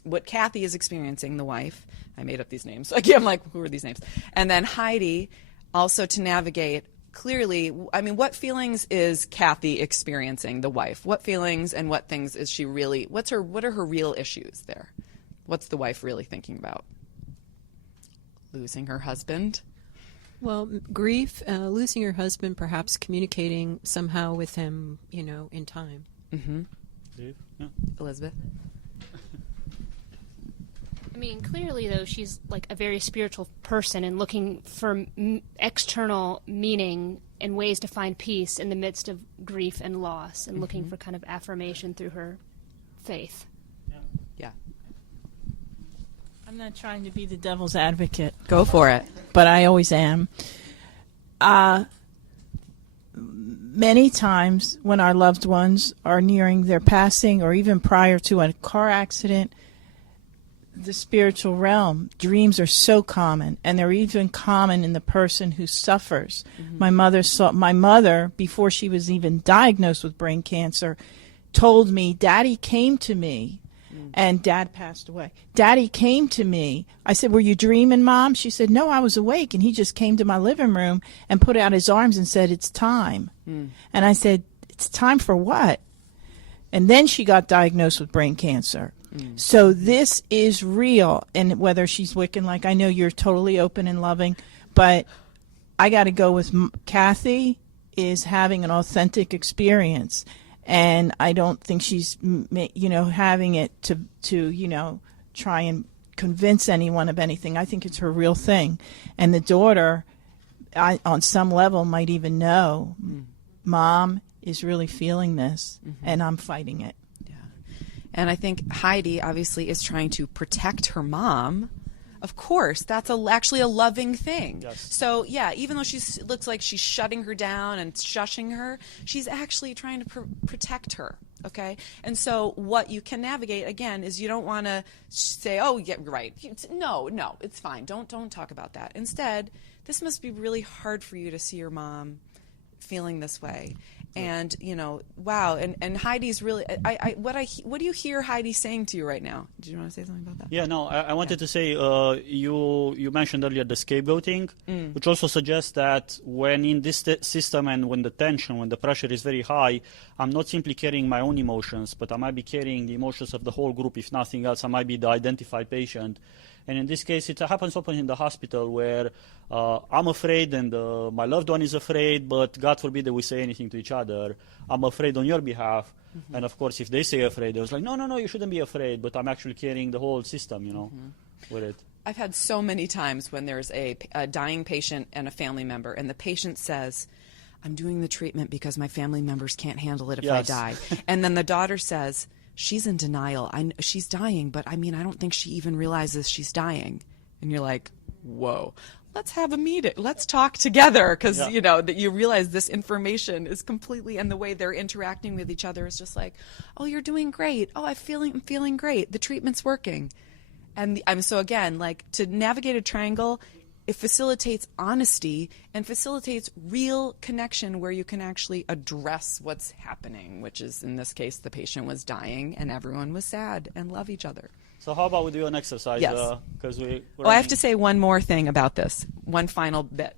what Kathy is experiencing, the wife. I made up these names. I'm like, who are these names? And then Heidi, also to navigate clearly, I mean, what feelings is Kathy experiencing, the wife? What feelings and what things is she really, what are her real issues there? What's the wife really thinking about? Losing her husband? Well, grief, losing her husband, perhaps communicating somehow with him, you know, in time. Mm-hmm. Dave? Yeah. Elizabeth? I mean, clearly, though, she's like a very spiritual person and looking for external meaning and ways to find peace in the midst of grief and loss, and looking for kind of affirmation through her faith. Yeah. I'm not trying to be the devil's advocate. Go for it. But I always am. Many times when our loved ones are nearing their passing, or even prior to a car accident, the spiritual realm, dreams are so common, and they're even common in the person who suffers. Mm-hmm. My mother, before she was even diagnosed with brain cancer, told me, Daddy came to me, and Dad passed away. Daddy came to me. I said, were you dreaming, Mom? She said, no, I was awake, and he just came to my living room and put out his arms and said, it's time. And I said, it's time for what? And then she got diagnosed with brain cancer. So this is real, and whether she's Wiccan, like, I know you're totally open and loving, but I got to go with Kathy is having an authentic experience, and I don't think she's, you know, having it to you know, try and convince anyone of anything. I think it's her real thing, and the daughter, on some level, might even know, Mom is really feeling this, and I'm fighting it. And I think Heidi obviously is trying to protect her mom. Of course, that's actually a loving thing. Yes. So, yeah, even though she looks like she's shutting her down and shushing her, she's actually trying to protect her, okay? And so what you can navigate, again, is you don't want to say, oh, yeah, right. No, it's fine. Don't talk about that. Instead, this must be really hard for you to see your mom feeling this way. And, you know, wow. And Heidi's really, what do you hear Heidi saying to you right now? Do you want to say something about that? Yeah, no, I wanted to say, you mentioned earlier the scapegoating, which also suggests that when in this system and when the tension, when the pressure is very high, I'm not simply carrying my own emotions, but I might be carrying the emotions of the whole group. If nothing else, I might be the identified patient. And in this case, it happens often in the hospital where I'm afraid and my loved one is afraid, but God forbid that we say anything to each other. I'm afraid on your behalf. And of course, if they say afraid, they was like, no, you shouldn't be afraid. But I'm actually carrying the whole system, you know, with it. I've had so many times when there's a dying patient and a family member, and the patient says, I'm doing the treatment because my family members can't handle it if I die. And then the daughter says, she's in denial. She's dying, but I mean, I don't think she even realizes she's dying. And you're like, whoa, let's have a meeting. Let's talk together, because, you know, that you realize this information is completely, and the way they're interacting with each other is just like, oh, you're doing great. Oh, I'm feeling great. The treatment's working. And so again, like, to navigate a triangle, it facilitates honesty and facilitates real connection where you can actually address what's happening, which is, in this case, the patient was dying and everyone was sad and love each other. So how about we do an exercise? Yes. I have to say one more thing about this, one final bit.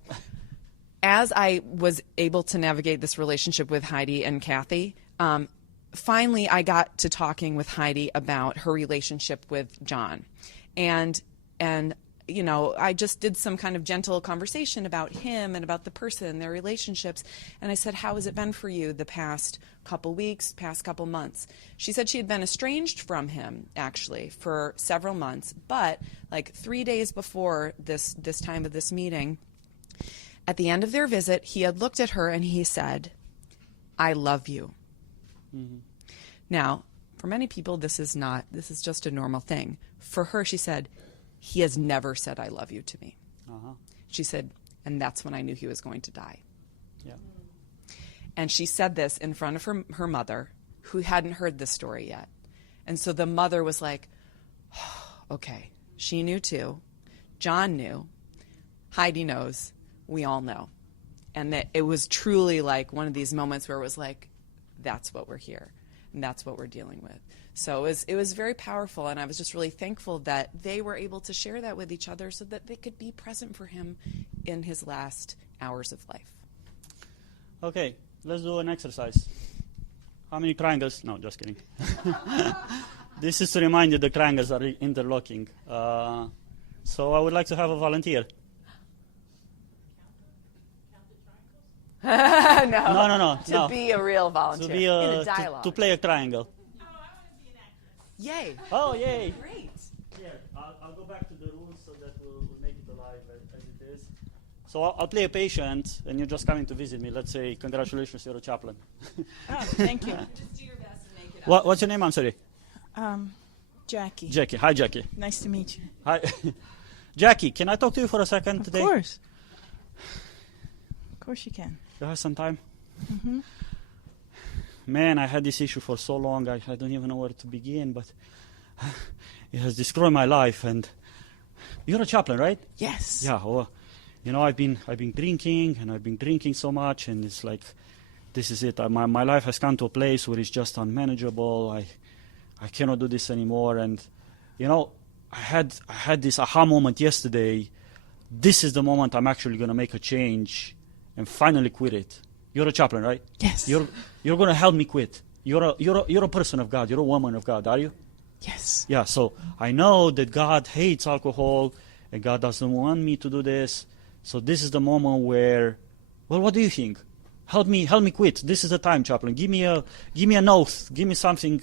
As I was able to navigate this relationship with Heidi and Kathy, finally I got to talking with Heidi about her relationship with John. And I just did some kind of gentle conversation about him and about the person, their relationships. And I said, how has it been for you the past couple weeks, past couple months? She said she had been estranged from him, actually, for several months. But like 3 days before this time of this meeting, at the end of their visit, he had looked at her and he said, I love you. Mm-hmm. Now, for many people, this is just a normal thing. For her, she said, he has never said I love you to me. Uh-huh. She said, and that's when I knew he was going to die. Yeah. And she said this in front of her mother, who hadn't heard this story yet. And so the mother was like, oh, okay, she knew too. John knew. Heidi knows. We all know. And that it was truly like one of these moments where it was like, that's what we're here. And that's what we're dealing with. So it was very powerful, and I was just really thankful that they were able to share that with each other so that they could be present for him in his last hours of life. Okay, let's do an exercise. How many triangles? No, just kidding. This is to remind you the triangles are interlocking. So I would like to have a volunteer. No. To be a real volunteer. To be in a dialogue. To play a triangle. Oh, I want to be an actress. Yay. Oh, yay. Great. Here, I'll go back to the rules so that we'll make it alive as it is. So I'll play a patient, and you're just coming to visit me. Let's say, congratulations, you're a chaplain. Oh, thank you. Just do your best and make it up. What's your name? I'm sorry. Jackie. Jackie. Hi, Jackie. Nice to meet you. Hi. Jackie, can I talk to you for a second today? Of course. Of course you can. You have some time? Mm-hmm. Man, I had this issue for so long, I don't even know where to begin, but it has destroyed my life. And you're a chaplain, right? Yes. Yeah. Well, I've been drinking, and I've been drinking so much, and it's like, this is it. My life has come to a place where it's just unmanageable. I cannot do this anymore. And I had this aha moment yesterday. This is the moment I'm actually going to make a change and finally quit it. You're a chaplain, right? Yes. You're going to help me quit. You're a person of God. You're a woman of God, are you? Yes. Yeah. So I know that God hates alcohol, and God doesn't want me to do this. So this is the moment where, well, what do you think? Help me quit. This is the time, chaplain. Give me an oath. Give me something.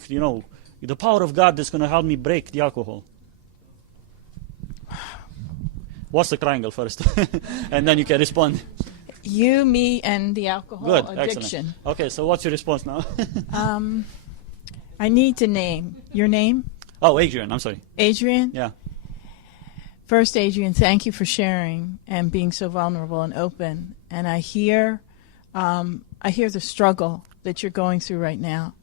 The power of God that's going to help me break the alcohol. What's the triangle first? And then you can respond. You, me, and the alcohol Good, addiction. excellent. Okay, so what's your response now? I need to name. Your name? Oh, Adrian, I'm sorry. Adrian? Yeah. First, Adrian, thank you for sharing and being so vulnerable and open. And I hear the struggle that you're going through right now.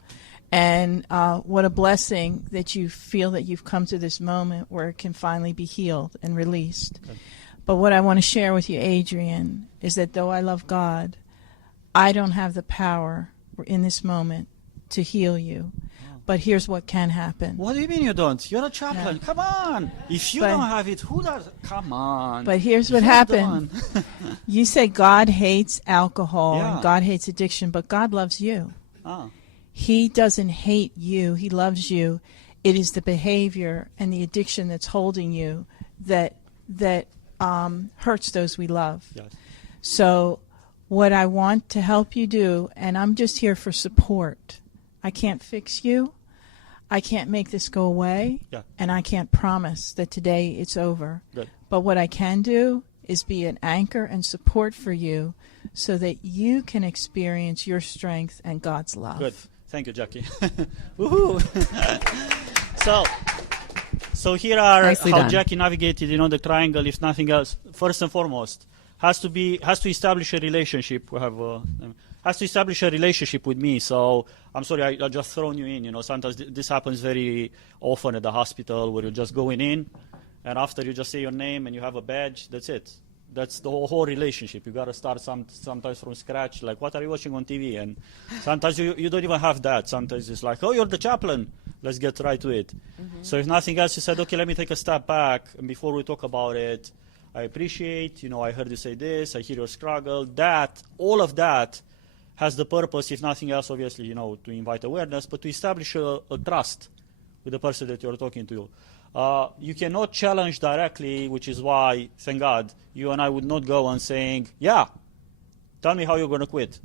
And what a blessing that you feel that you've come to this moment where it can finally be healed and released. Okay. But what I want to share with you, Adrian, is that though I love God, I don't have the power in this moment to heal you. Oh. But here's what can happen. What do you mean you don't? You're a chaplain. No. Come on. If you don't have it, who does? Come on. But here's what happened. You say God hates alcohol and God hates addiction, but God loves you. Oh. He doesn't hate you. He loves you. It is the behavior and the addiction that's holding you that hurts those we love. Yes. So what I want to help you do, and I'm just here for support. I can't fix you. I can't make this go away. Yeah. And I can't promise that today it's over. Good. But what I can do is be an anchor and support for you so that you can experience your strength and God's love. Good. Thank you, Jackie. Woohoo! So here are Nicely how done. Jackie navigated, the triangle. If nothing else, first and foremost, has to establish a relationship. Has to establish a relationship with me. So I'm sorry, I just thrown you in. Sometimes this happens very often at the hospital where you're just going in, and after you just say your name and you have a badge. That's it. That's the whole relationship. You got to start sometimes from scratch. Like, what are you watching on TV? And sometimes you don't even have that. Sometimes it's like, oh, you're the chaplain. Let's get right to it. Mm-hmm. So if nothing else, you said, okay, let me take a step back. And before we talk about it, I appreciate, I heard you say this. I hear your struggle. All of that has the purpose, if nothing else, obviously, to invite awareness, but to establish a trust with the person that you're talking to. You cannot challenge directly, which is why, thank God, you and I would not go on saying, yeah, tell me how you're going to quit.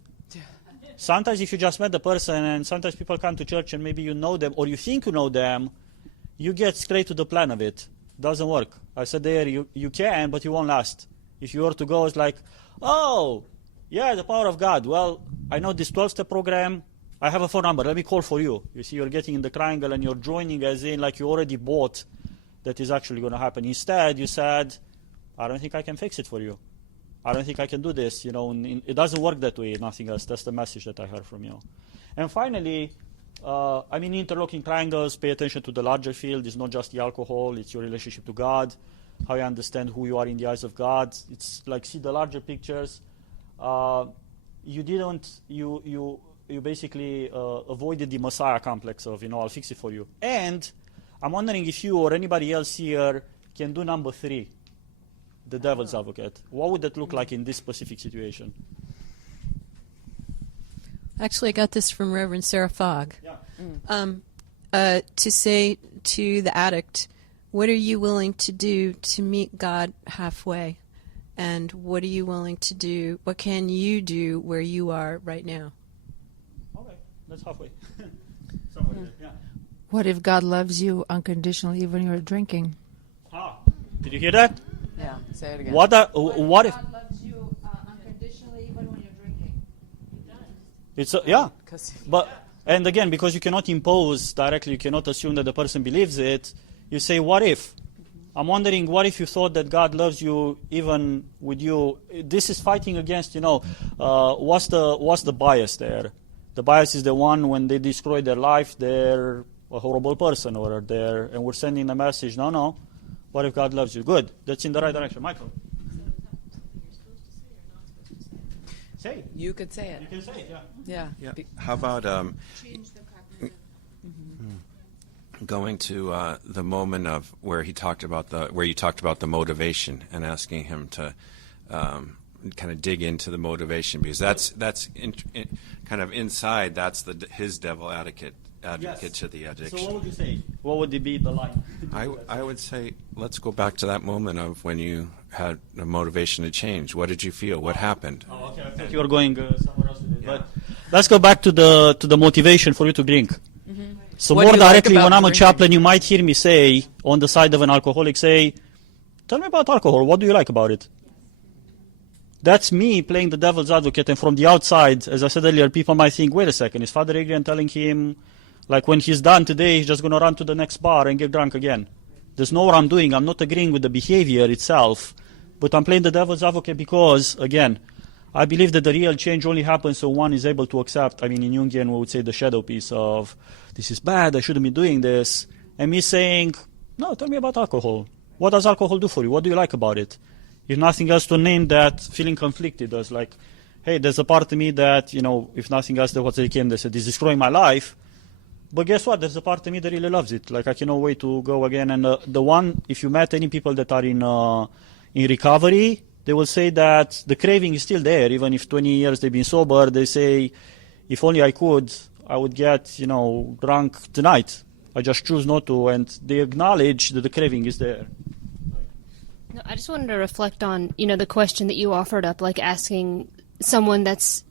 Sometimes if you just met the person, and sometimes people come to church and maybe you know them or you think you know them, you get straight to the plan of it. Doesn't work. I said there, you can, but you won't last. If you were to go, it's like, oh, yeah, the power of God. Well, I know this 12-step program. I have a phone number. Let me call for you. You see, you're getting in the triangle and you're joining as in like you already bought that is actually going to happen. Instead, you said, I don't think I can fix it for you. I don't think I can do this. You know, it doesn't work that way, nothing else. That's the message that I heard from you. And finally, interlocking triangles, pay attention to the larger field. It's not just the alcohol. It's your relationship to God, how you understand who you are in the eyes of God. It's like see the larger pictures. You basically avoided the Messiah complex of, I'll fix it for you. And I'm wondering if you or anybody else here can do number 3, the devil's advocate. What would that look like in this specific situation? Actually, I got this from Reverend Sarah Fogg. Yeah. To say to the addict, what are you willing to do to meet God halfway? And what are you willing to do? What can you do where you are right now? Okay, that's halfway. Somewhere there, yeah. What if God loves you unconditionally even when you're drinking? Did you hear that? Yeah, say it again. What if God loves you unconditionally even when you're drinking? it's and again, because you cannot impose directly, you cannot assume that the person believes it. You say, what if? I'm wondering, what if you thought that God loves you even with you? This is fighting against, what's the bias there? The bias is the one when they destroy their life, they're a horrible person, and we're sending a message, no. What if God loves you? Good. That's in the right direction. Michael. Say it. You could say it. You can say it, yeah. Yeah. How about going to the moment of where you talked about the motivation and asking him to kind of dig into the motivation, because that's kind of inside. That's his devil advocate to the addiction. So what would you say? What would be the line? I would say let's go back to that moment of when you had a motivation to change. What did you feel? What happened? Oh, okay. I think you were going somewhere else with it. Yeah. But let's go back to the motivation for you to drink. Mm-hmm. So What more do you like directly, about when I'm a drinking? chaplain, you might hear me say on the side of an alcoholic, say, "Tell me about alcohol. What do you like about it?" That's me playing the devil's advocate, and from the outside, as I said earlier, people might think, "Wait a second, is Father Adrian telling him?" Like when he's done today, he's just going to run to the next bar and get drunk again. There's no what I'm doing. I'm not agreeing with the behavior itself, but I'm playing the devil's advocate because, again, I believe that the real change only happens when one is able to accept, in Jungian we would say the shadow piece of, this is bad, I shouldn't be doing this. And me saying, no, tell me about alcohol. What does alcohol do for you? What do you like about it? If nothing else, to name that feeling conflicted as like, hey, there's a part of me that, if nothing else, what they came, they said, is destroying my life. But guess what? There's a part of me that really loves it. Like I cannot wait to go again. And the one, if you met any people that are in recovery, they will say that the craving is still there. Even if 20 years they've been sober, they say, if only I could, I would get, drunk tonight. I just choose not to. And they acknowledge that the craving is there. No, I just wanted to reflect on, the question that you offered up, like asking someone that's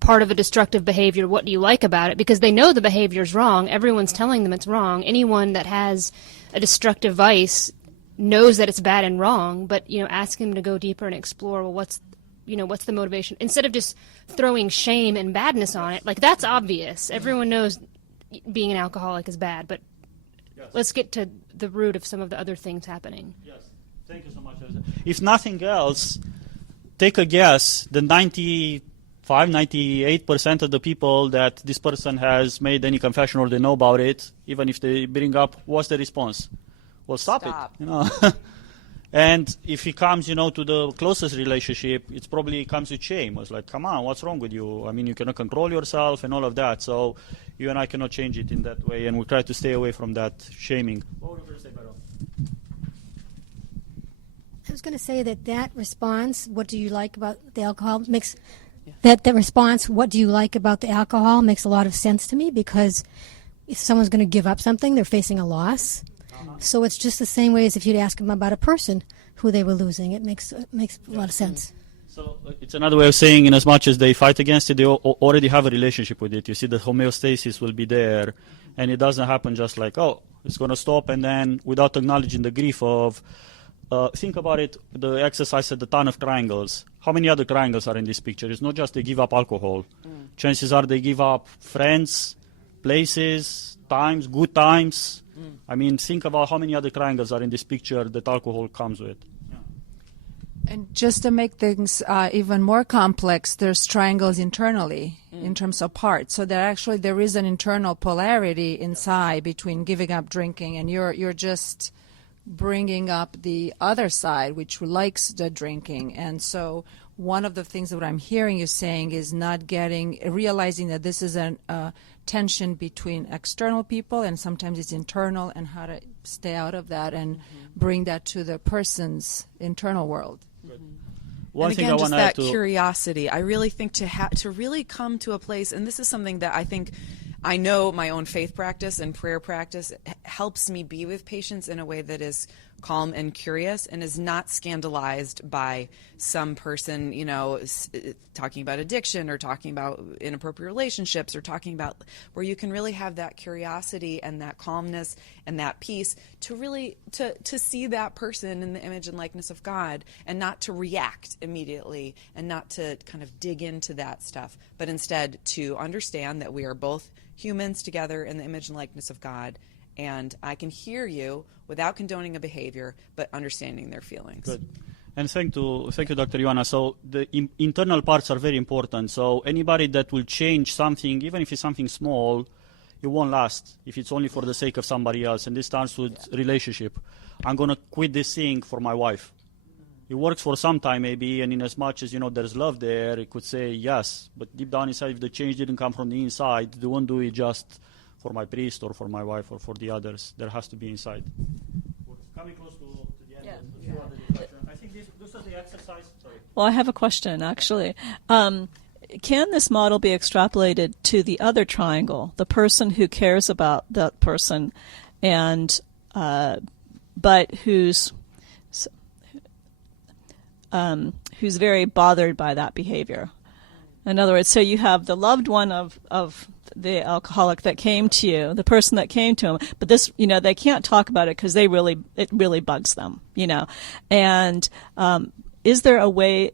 part of a destructive behavior, what do you like about it? Because they know the behavior is wrong. Everyone's telling them it's wrong. Anyone that has a destructive vice knows that it's bad and wrong, but, ask them to go deeper and explore, well, what's the motivation? Instead of just throwing shame and badness on it, like that's obvious. Everyone knows being an alcoholic is bad, but let's get to the root of some of the other things happening. Yes. Thank you so much. If nothing else, take a guess, the 98% of the people that this person has made any confession or they know about it, even if they bring up, what's the response? Well, stop it. And if it comes, to the closest relationship, it probably comes with shame. It's like, come on, what's wrong with you? You cannot control yourself and all of that. So you and I cannot change it in that way, and we try to stay away from that shaming. What were you going to say, Beryl? I was going to say that response, what do you like about the alcohol, makes that response, what do you like about the alcohol, makes a lot of sense to me, because if someone's going to give up something, they're facing a loss. So it's just the same way as if you'd ask them about a person who they were losing. It makes a lot of sense. So it's another way of saying, in as much as they fight against it, they already have a relationship with it. You see, the homeostasis will be there, and it doesn't happen just like, oh, it's going to stop, and then without acknowledging the grief of, think about it, the exercise at the ton of triangles. How many other triangles are in this picture? It's not just they give up alcohol. Chances are they give up friends, places, times, good times. I mean, think about how many other triangles are in this picture that alcohol comes with. And just to make things even more complex, there's triangles internally in terms of parts. So there is an internal polarity inside between giving up drinking, and you're just bringing up the other side, which likes the drinking. And so one of the things that I'm hearing you saying is realizing that this is a tension between external people, and sometimes it's internal, and how to stay out of that and bring that to the person's internal world. One and thing again, I just want to add that to curiosity. I really think to really come to a place, and this is something that I think I know my own faith practice and prayer practice helps me be with patients in a way that is calm and curious and is not scandalized by some person, talking about addiction or talking about inappropriate relationships or talking about where you can really have that curiosity and that calmness and that peace to really to see that person in the image and likeness of God, and not to react immediately and not to kind of dig into that stuff, but instead to understand that we are both humans together in the image and likeness of God, and I can hear you without condoning a behavior, but understanding their feelings. Good. And thank you, Dr. Ioana. So the internal parts are very important. So anybody that will change something, even if it's something small, it won't last if it's only for the sake of somebody else. And this starts with relationship. I'm going to quit this thing for my wife. It works for some time maybe, and in as much as, there's love there, it could say yes. But deep down inside, if the change didn't come from the inside, they won't do it just for my priest or for my wife or for the others. There has to be inside. We're coming close to the end. I think this is the exercise. Sorry. Well, I have a question, actually. Can this model be extrapolated to the other triangle, the person who cares about that person, and but who's very bothered by that behavior? In other words, so you have the loved one of the alcoholic that came to you, the person that came to him, but this, they can't talk about it because it really bugs them, And is there a way,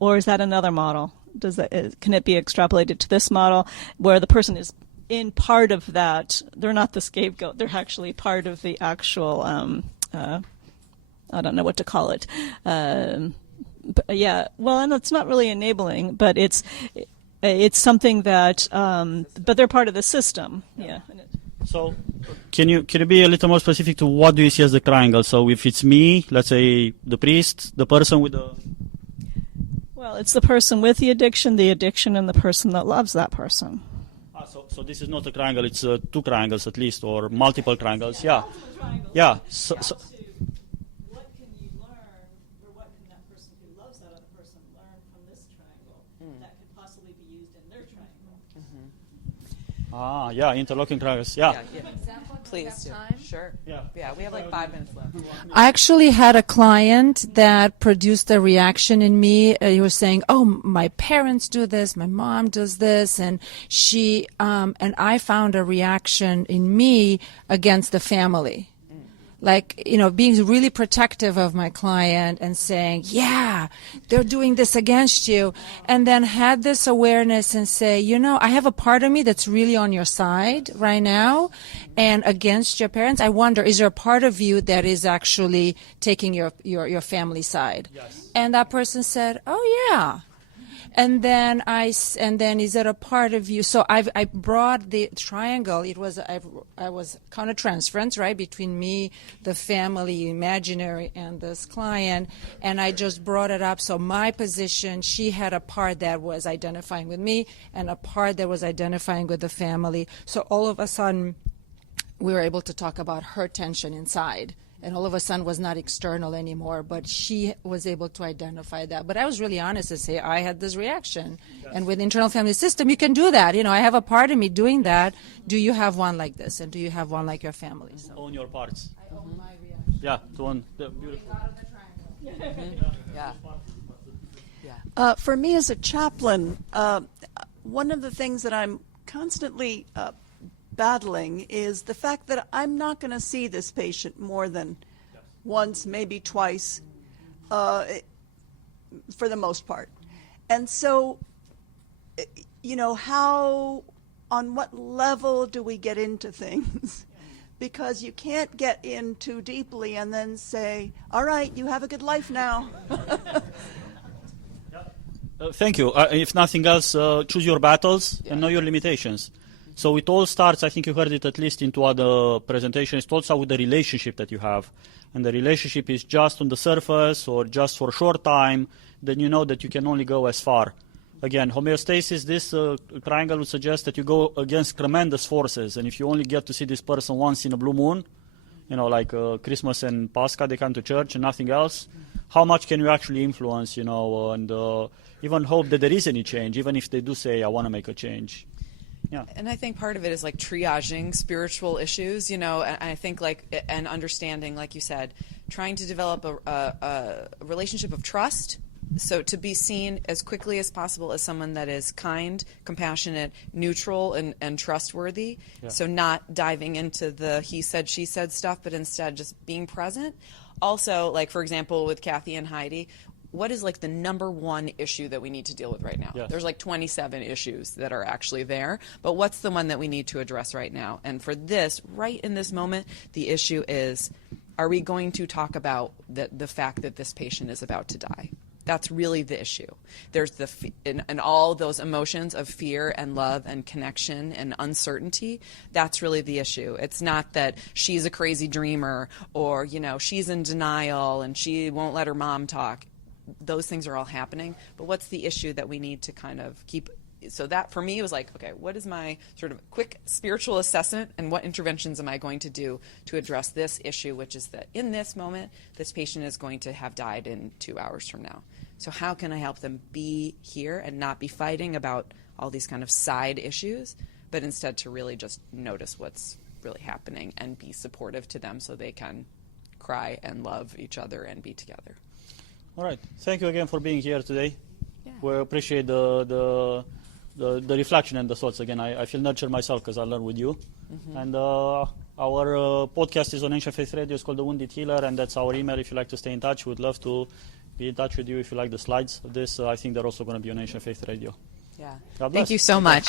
or is that another model? Can it be extrapolated to this model where the person is in part of that? They're not the scapegoat; they're actually part of the actual. I don't know what to call it. But yeah, well, and it's not really enabling, but it's something that, but they're part of the system. Yeah. So, can you be a little more specific to what do you see as the triangle? So, if it's me, let's say the priest, the person with the. Well, it's the person with the addiction, and the person that loves that person. So this is not a triangle; it's two triangles at least, or multiple triangles. Yeah. Yeah. So what can you learn, or what can that person who loves that other person learn from this triangle that could possibly be used in their triangle? Yeah, interlocking triangles. Yeah. Please do. Sure. Yeah, we have like 5 minutes left. I actually had a client that produced a reaction in me. He was saying, "Oh, my parents do this, my mom does this," and she and I found a reaction in me against the family. Like, being really protective of my client and saying, yeah, they're doing this against you. And then had this awareness and say, I have a part of me that's really on your side right now and against your parents. I wonder, is there a part of you that is actually taking your family side? Yes. And that person said, oh, yeah. And then is it a part of you? So I brought the triangle. I was countertransference, right, between me, the family, imaginary, and this client, and I just brought it up. So my position, she had a part that was identifying with me, and a part that was identifying with the family. So all of a sudden, we were able to talk about her tension inside. And all of a sudden was not external anymore, but she was able to identify that. But I was really honest to say I had this reaction. Yes. And with internal family system, you can do that. I have a part of me doing that. Do you have one like this? And do you have one like your family? So Own your parts. I Yeah, the one, the beautiful. Yeah. For me as a chaplain, one of the things that I'm constantly battling is the fact that I'm not going to see this patient more than once, maybe twice, for the most part. And so, on what level do we get into things? Because you can't get in too deeply and then say, all right, you have a good life now. Thank you. If nothing else, choose your battles and know your limitations. So it all starts, I think you heard it at least in two other presentations, it all starts with the relationship that you have. And the relationship is just on the surface or just for a short time, then you know that you can only go as far. Again, homeostasis, this triangle would suggest that you go against tremendous forces. And if you only get to see this person once in a blue moon, like Christmas and Pascha, they come to church and nothing else, how much can you actually influence, and even hope that there is any change, even if they do say, I want to make a change. Yeah. And I think part of it is like triaging spiritual issues, and I think and understanding, like you said, trying to develop a relationship of trust. So to be seen as quickly as possible as someone that is kind, compassionate, neutral, and trustworthy. Yeah. So not diving into the he said, she said stuff, but instead just being present. Also, like, for example, with Kathy and Heidi, what is the number one issue that we need to deal with right now? Yes. There's 27 issues that are actually there, but what's the one that we need to address right now? And for this, right in this moment, the issue is, are we going to talk about the fact that this patient is about to die? That's really the issue. There's and all those emotions of fear and love and connection and uncertainty. That's really the issue. It's not that she's a crazy dreamer or, she's in denial and she won't let her mom talk. Those things are all happening. But what's the issue that we need to kind of keep? So that for me was okay, what is my sort of quick spiritual assessment and what interventions am I going to do to address this issue, which is that in this moment, this patient is going to have died in 2 hours from now. So how can I help them be here and not be fighting about all these kind of side issues, but instead to really just notice what's really happening and be supportive to them so they can cry and love each other and be together. All right. Thank you again for being here today. Yeah. We appreciate the reflection and the thoughts. Again, I feel nurtured myself because I learn with you. Mm-hmm. And our podcast is on Ancient Faith Radio. It's called The Wounded Healer, and that's our email if you'd like to stay in touch. We'd love to be in touch with you if you like the slides of this. I think they're also going to be on Ancient Faith Radio. Yeah. God bless. Thank you so much.